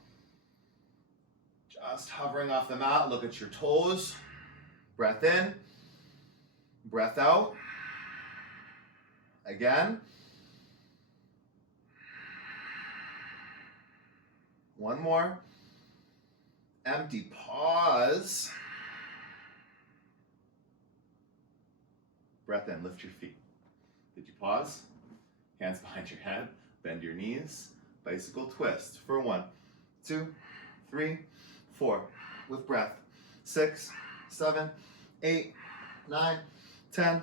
Just hovering off the mat. Look at your toes. Breath in. Breath out. Again. One more. Empty. Pause. Breath in. Lift your feet. Did you pause? Hands behind your head. Bend your knees. Bicycle twist for 1, 2, 3, 4. With breath. 6, 7, 8, 9, 10,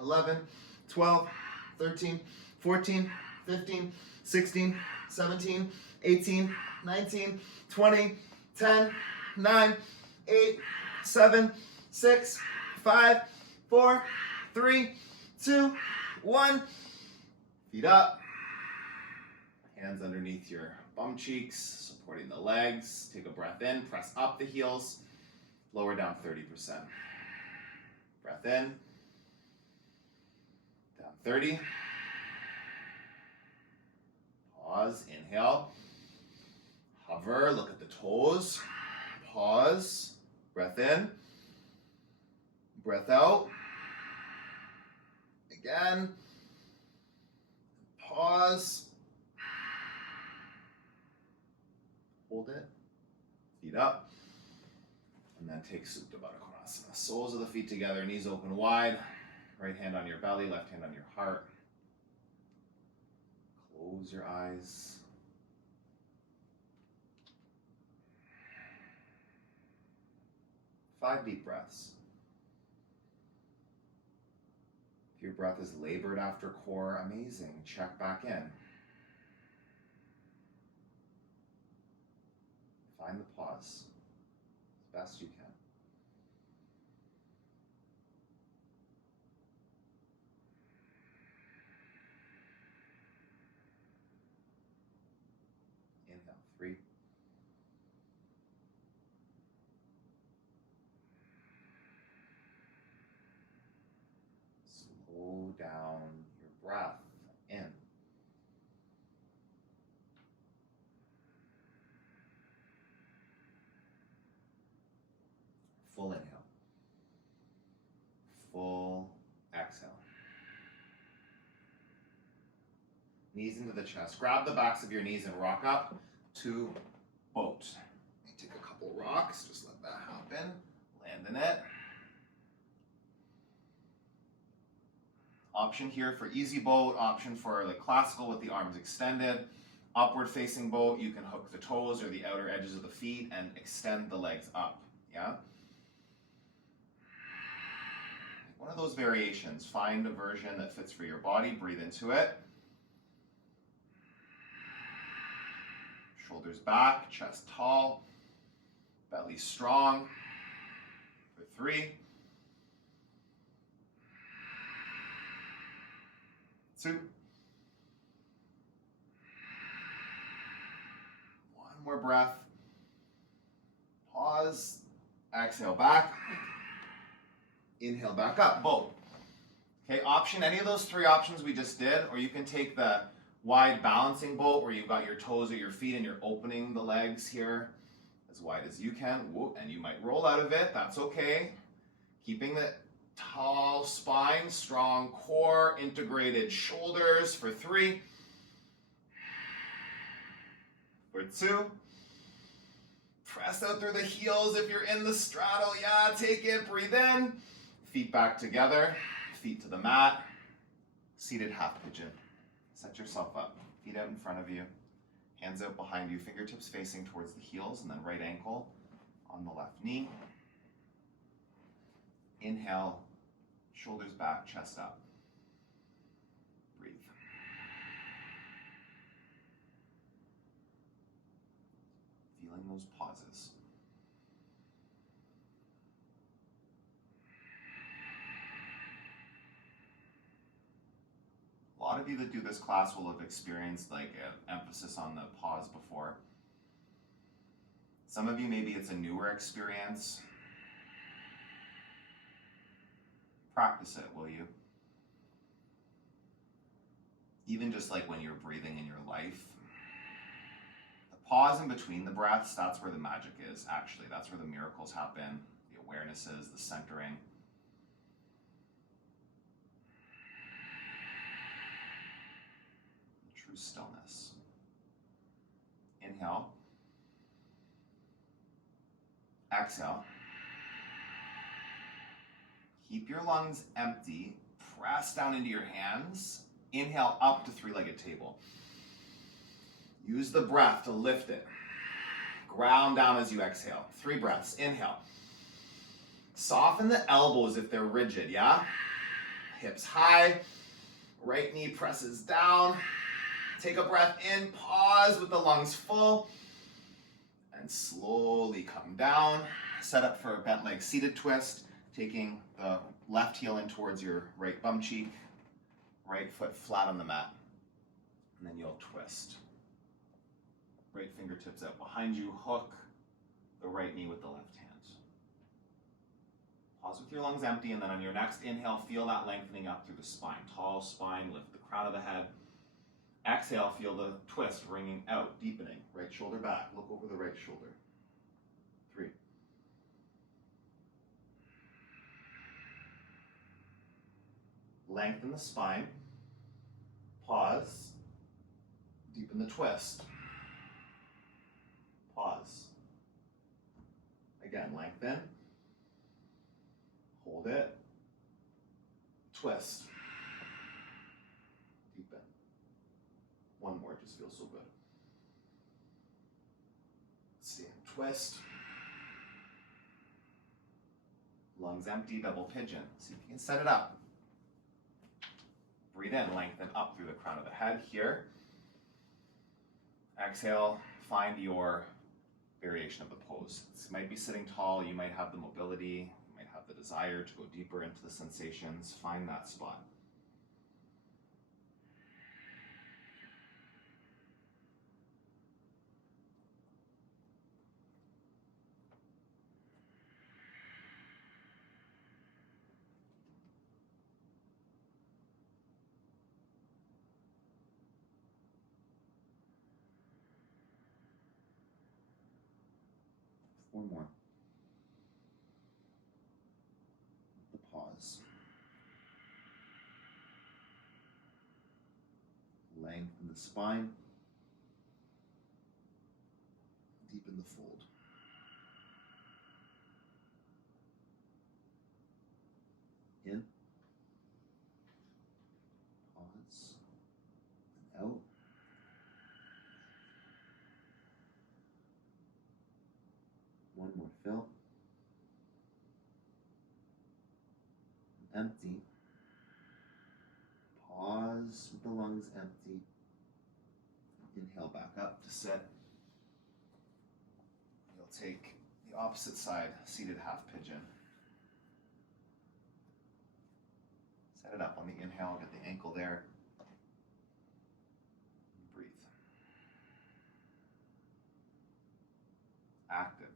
11, 12, 13, 14, 15, 16, 17, 18, 19, 20, 10, 9, 8, 7, 6, 5, 4, 3, 2, 1. Feet up. Hands underneath your bum cheeks, supporting the legs. Take a breath in. Press up the heels. Lower down 30%. Breath in. Down 30. Pause. Inhale. Hover. Look at the toes. Pause. Breath in. Breath out. Again. Pause. Hold it. Feet up. And then take Supta Baddha Konasana. Soles of the feet together, knees open wide. Right hand on your belly, left hand on your heart. Close your eyes. Five deep breaths. If your breath is labored after core, amazing. Check back in. Find the pause as best you can. Inhale, 3. Slow down your breath in. Full inhale. Full exhale. Knees into the chest. Grab the backs of your knees and rock up to boat. Take a couple rocks. Just let that happen. Land in it. Option here for easy boat. Option for like classical with the arms extended. Upward facing boat. You can hook the toes or the outer edges of the feet and extend the legs up. Yeah? One of those variations. Find a version that fits for your body. Breathe into it. Shoulders back, chest tall, belly strong. For 3, 2, 1 more breath. Pause. Exhale back. Inhale back up. Boat. Okay, option, any of those 3 options we just did, or you can take the wide balancing boat where you've got your toes at your feet and you're opening the legs here as wide as you can. Whoop, and you might roll out of it. That's okay. Keeping the tall spine, strong core, integrated shoulders for 3, for For 2. Press out through the heels if you're in the straddle. Yeah, take it, breathe in. Feet back together, feet to the mat. Seated half pigeon. Set yourself up, feet out in front of you, hands out behind you, fingertips facing towards the heels, and then right ankle on the left knee. Inhale, shoulders back, chest up. Breathe. Feeling those pauses. A lot of you that do this class will have experienced like an emphasis on the pause before. Some of you, maybe it's a newer experience. Practice it, will you? Even just like when you're breathing in your life. The pause in between the breaths, that's where the magic is, actually. That's where the miracles happen, the awarenesses, the centering. True stillness. Inhale. Exhale. Keep your lungs empty. Press down into your hands. Inhale up to three-legged table. Use the breath to lift it. Ground down as you exhale. 3 breaths. Inhale. Soften the elbows if they're rigid, yeah? Hips high. Right knee presses down. Take a breath in. Pause with the lungs full. And slowly come down. Set up for a bent leg seated twist. Taking the left heel in towards your right bum cheek. Right foot flat on the mat. And then you'll twist. Right fingertips out behind you. Hook the right knee with the left hand. Pause with your lungs empty, and then on your next inhale, feel that lengthening up through the spine. Tall spine, lift the crown of the head. Exhale, feel the twist ringing out, deepening. Right shoulder back. Look over the right shoulder. 3. Lengthen the spine. Pause. Deepen the twist. Pause. Again, lengthen. Hold it. Twist. Deepen. One more, just feels so good. Stand, twist. Lungs empty, double pigeon. See if you can set it up. Breathe in, lengthen up through the crown of the head here. Exhale, find your variation of the pose. This might be sitting tall, you might have the mobility, you might have the desire to go deeper into the sensations. Find that spot. One more. The pause. Lengthen the spine. Deepen the fold. In. Pause. And out. One more fill. Empty. Pause with the lungs empty. Inhale back up to sit. You'll take the opposite side, seated half pigeon. Set it up on the inhale, get the ankle there. Breathe. Active.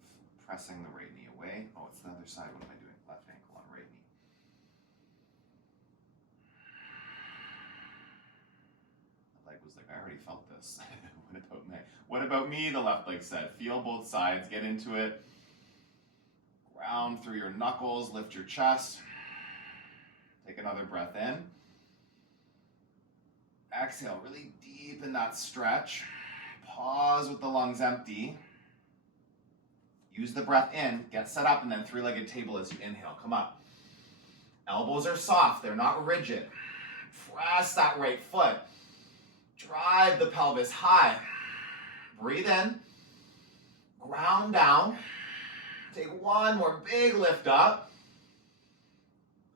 Pressing the right knee away. Oh, it's the other side. What am I doing? Left ankle on right knee. The leg was like, I already felt this. What about me? What about me? The left leg said. Feel both sides. Get into it. Ground through your knuckles. Lift your chest. Take another breath in. Exhale. Really deep in that stretch. Pause with the lungs empty. Use the breath in, get set up, and then three-legged table as you inhale. Come up. Elbows are soft, they're not rigid. Press that right foot. Drive the pelvis high. Breathe in. Ground down. Take one more big lift up.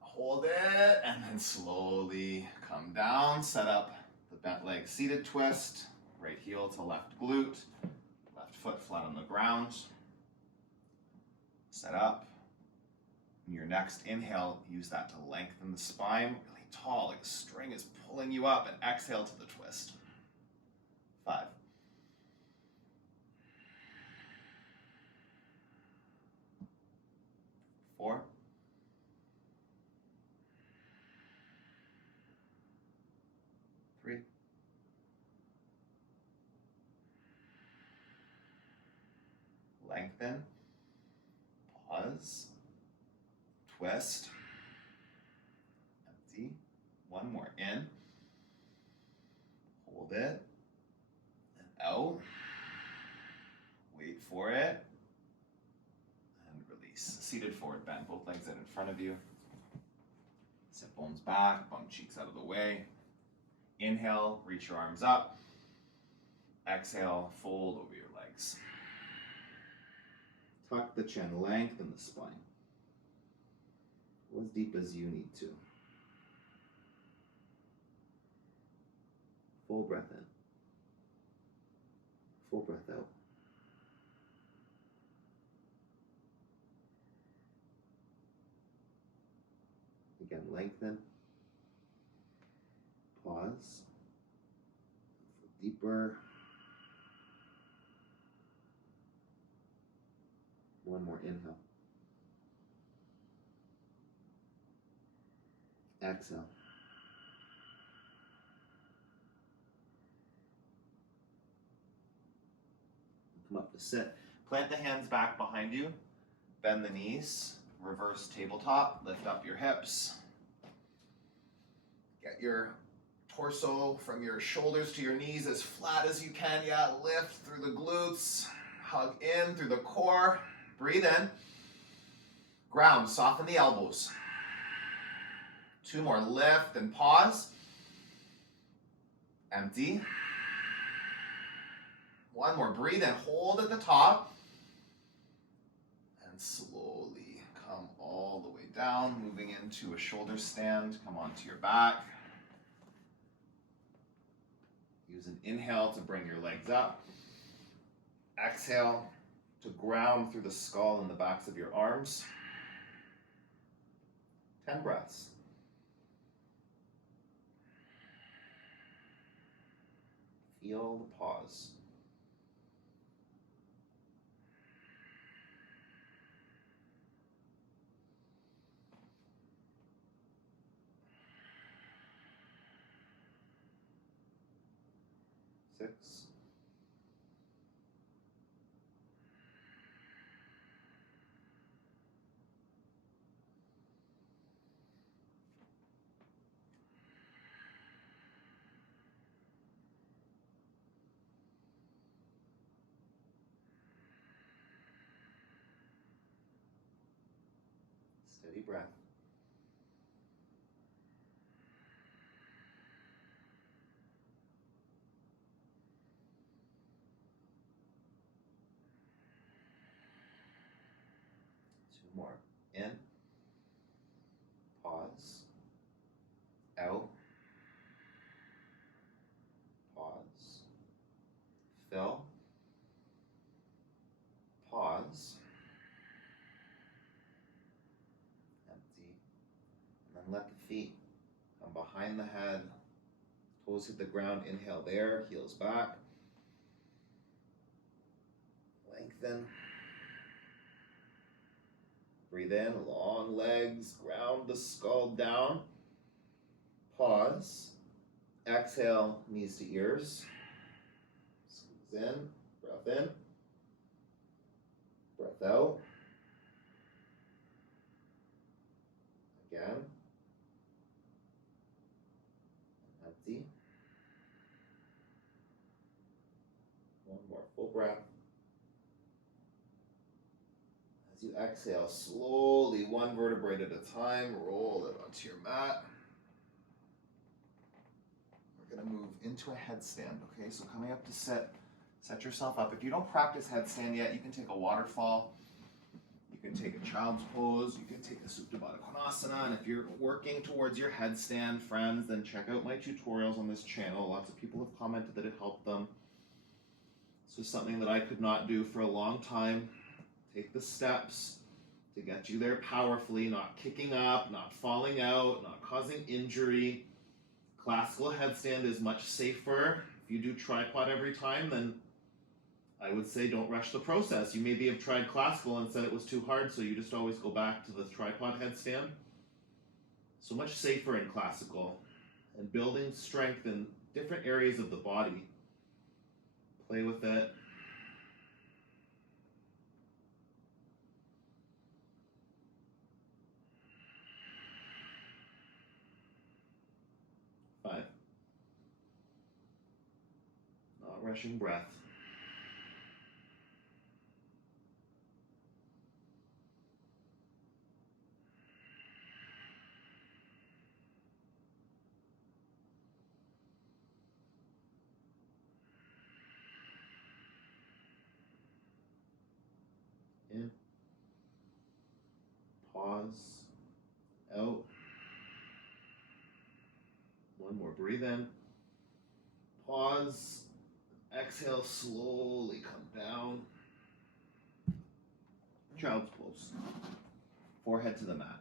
Hold it, and then slowly come down. Set up the bent leg seated twist. Right heel to left glute. Left foot flat on the ground. Set up. In your next inhale, use that to lengthen the spine really tall, like a string is pulling you up, and exhale to the twist. 5. 4. 3. Lengthen. Pause. Twist. Empty. One more in. Hold it. And out. Wait for it. And release. Seated forward bend. Both legs out in front of you. Sit bones back. Bum cheeks out of the way. Inhale. Reach your arms up. Exhale. Fold over your legs. Tuck the chin. Lengthen the spine. Go as deep as you need to. Full breath in. Full breath out. Again, lengthen. Pause. Deeper. One more inhale. Exhale. Come up to sit. Plant the hands back behind you. Bend the knees. Reverse tabletop. Lift up your hips. Get your torso from your shoulders to your knees as flat as you can. Yeah, lift through the glutes. Hug in through the core. Breathe in. Ground. Soften the elbows. 2 more. Lift and pause. Empty. 1 more. Breathe and hold at the top. And slowly come all the way down, moving into a shoulder stand. Come onto your back. Use an inhale to bring your legs up. Exhale to ground through the skull and the backs of your arms. 10 breaths. Feel the pause. Six. 5. Steady breath. Two more. In. Pause. Out. Pause. Fill. Pause. Empty. And then let the feet come behind the head. Toes hit the ground. Inhale there. Heels back. Lengthen. Breathe in. Long legs. Ground the skull down. Pause. Exhale. Knees to ears. Squeeze in. Breath in. Breath out. Again. Empty. One more full breath. As you exhale, slowly, one vertebrae at a time, roll it onto your mat. We're going to move into a headstand, okay? So coming up to sit, set yourself up. If you don't practice headstand yet, you can take a waterfall. You can take a child's pose. You can take a Supta Baddha Konasana. And if you're working towards your headstand, friends, then check out my tutorials on this channel. Lots of people have commented that it helped them. This was something that I could not do for a long time. Take the steps to get you there powerfully, not kicking up, not falling out, not causing injury. Classical headstand is much safer. If you do tripod every time, then I would say don't rush the process. You maybe have tried classical and said it was too hard, so you just always go back to the tripod headstand. So much safer in classical. And building strength in different areas of the body. Play with it. Five. Not rushing breath. In. Pause. Out. One more. Breathe in. Pause. Exhale, slowly come down. Child's pose. Forehead to the mat.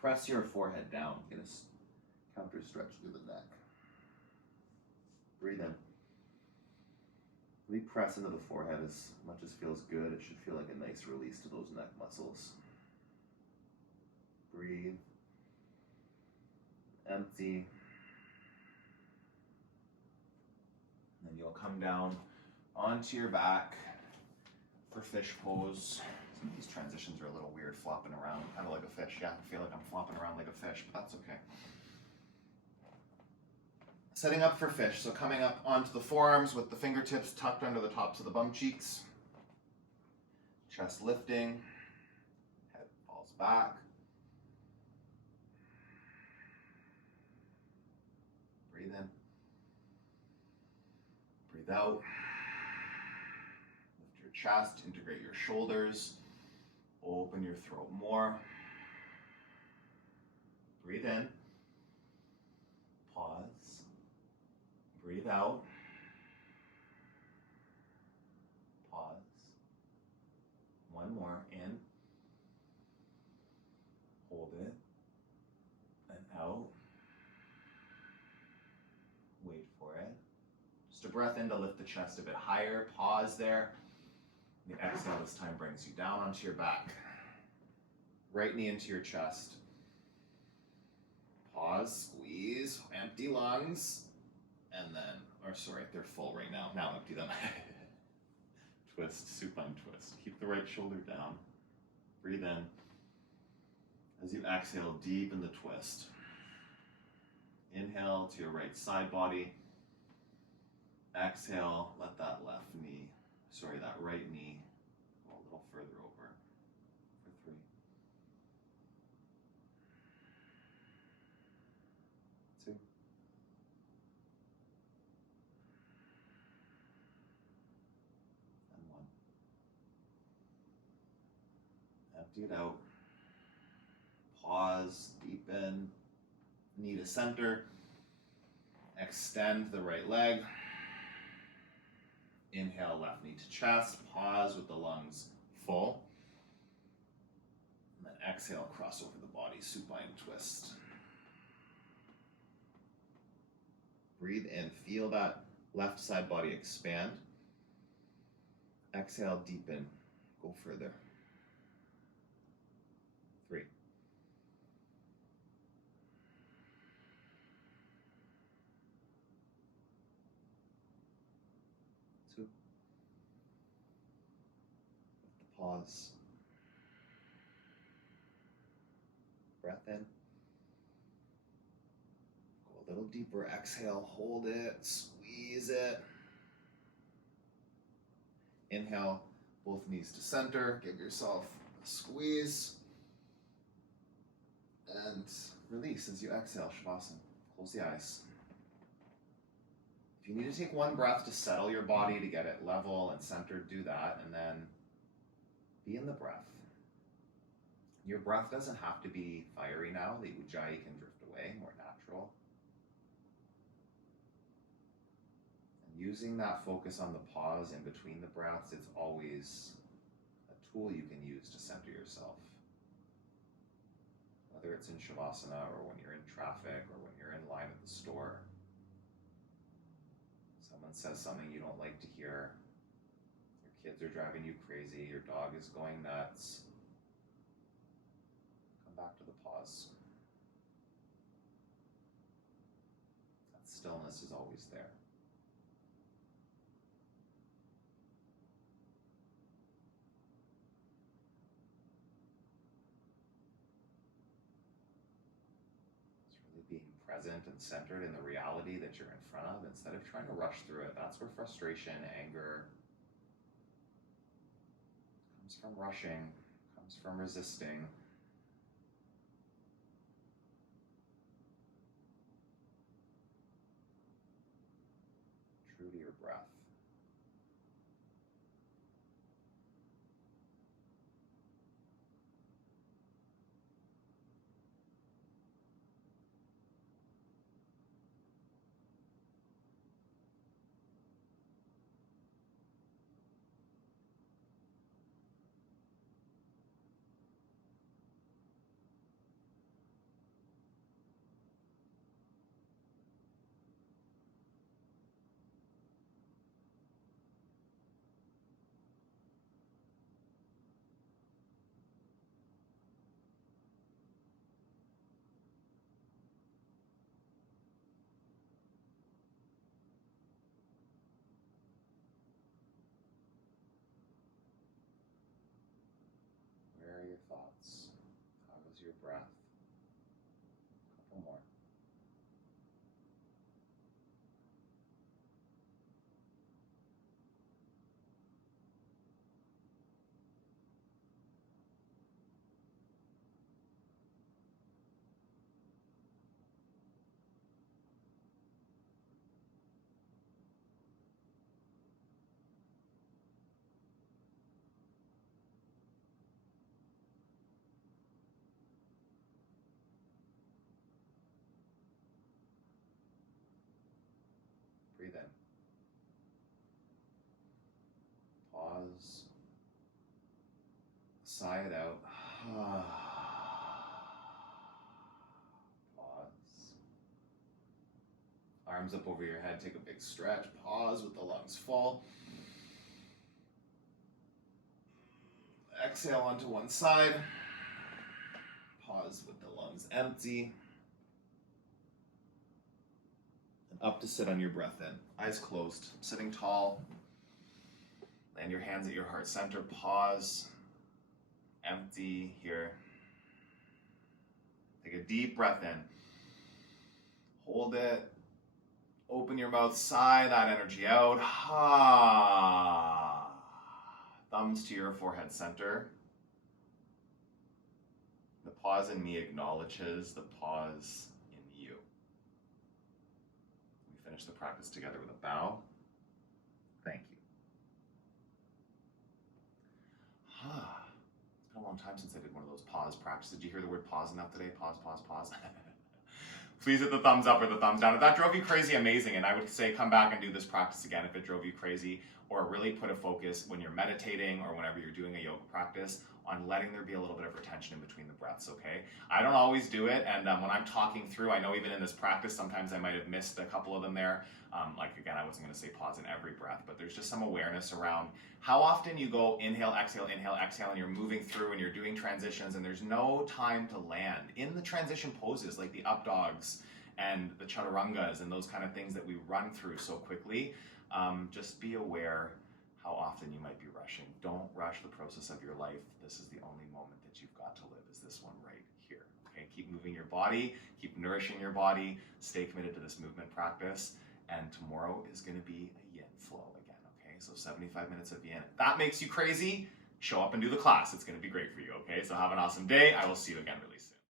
Press your forehead down. Get a counter stretch through the neck. Breathe in. Really press into the forehead as much as feels good. It should feel like a nice release to those neck muscles. Breathe. Empty. Then you'll come down onto your back for fish pose. Some of these transitions are a little weird, flopping around, kind of like a fish. Yeah, I feel like I'm flopping around like a fish, but that's okay. Setting up for fish, so coming up onto the forearms with the fingertips tucked under the tops of the bum cheeks. Chest lifting, head falls back. Breathe in. Breathe out. Lift your chest, integrate your shoulders. Open your throat more. Breathe in. Pause. Breathe out. Pause. One more. In. Hold it. And out. Wait for it. Just a breath in to lift the chest a bit higher. Pause there. The exhale this time brings you down onto your back. Right knee into your chest. Pause, squeeze, empty lungs. And then, they're full right now. Now empty them. Twist, supine twist. Keep the right shoulder down. Breathe in. As you exhale, deepen the twist. Inhale to your right side body. Exhale, let that right knee go a little further over for 3. 2. And 1. Empty it out. Pause, deepen, knee to center. Extend the right leg. Inhale, left knee to chest. Pause with the lungs full. And then exhale, cross over the body, supine twist. Breathe in, feel that left side body expand. Exhale, deepen, go further. 3. 2. Pause. Breath in. Go a little deeper. Exhale, hold it, squeeze it. Inhale, both knees to center. Give yourself a squeeze. And release as you exhale, Shavasana. Close the eyes. If you need to take one breath to settle your body, to get it level and centered, do that. And then be in the breath. Your breath doesn't have to be fiery now. The ujjayi can drift away, more natural. And using that focus on the pause in between the breaths, it's always a tool you can use to center yourself. Whether it's in Shavasana or when you're in traffic or when you're in line at the store. Someone says something you don't like to hear. Your kids are driving you crazy. Your dog is going nuts. Come back to the pause. That stillness is always there. Being present and centered in the reality that you're in front of instead of trying to rush through it. That's where frustration, anger comes from. Rushing comes from resisting. True to your breath. Where are your thoughts? How was your breath? A couple more. Breathe in. Pause. Sigh it out. Pause. Arms up over your head. Take a big stretch. Pause with the lungs full. Exhale onto one side. Pause with the lungs empty. Up to sit on your breath in. Eyes closed, sitting tall. Land your hands at your heart center. Pause. Empty here. Take a deep breath in. Hold it. Open your mouth. Sigh that energy out. Thumbs to your forehead center. The pause in me acknowledges the pause in you. We finish the practice together with a bow. Thank you. It's been a long time since I did one of those pause practices. Did you hear the word pause enough today? Pause, pause, pause. Please hit the thumbs up or the thumbs down. If that drove you crazy, amazing. And I would say come back and do this practice again if it drove you crazy, or really put a focus when you're meditating or whenever you're doing a yoga practice on letting there be a little bit of retention in between the breaths, okay? I don't always do it, and when I'm talking through, I know even in this practice, sometimes I might have missed a couple of them there. Like again, I wasn't gonna say pause in every breath, but there's just some awareness around how often you go inhale, exhale, and you're moving through and you're doing transitions and there's no time to land. In the transition poses, like the up dogs and the chaturangas and those kind of things that we run through so quickly, just be aware how often you might be rushing. Don't rush the process of your life. This is the only moment that you've got to live, is this one right here. Okay, keep moving your body, keep nourishing your body, stay committed to this movement practice, and tomorrow is gonna be a yin flow again, okay? So 75 minutes of Vienna. If that makes you crazy, show up and do the class. It's going to be great for you, okay? So have an awesome day. I will see you again really soon.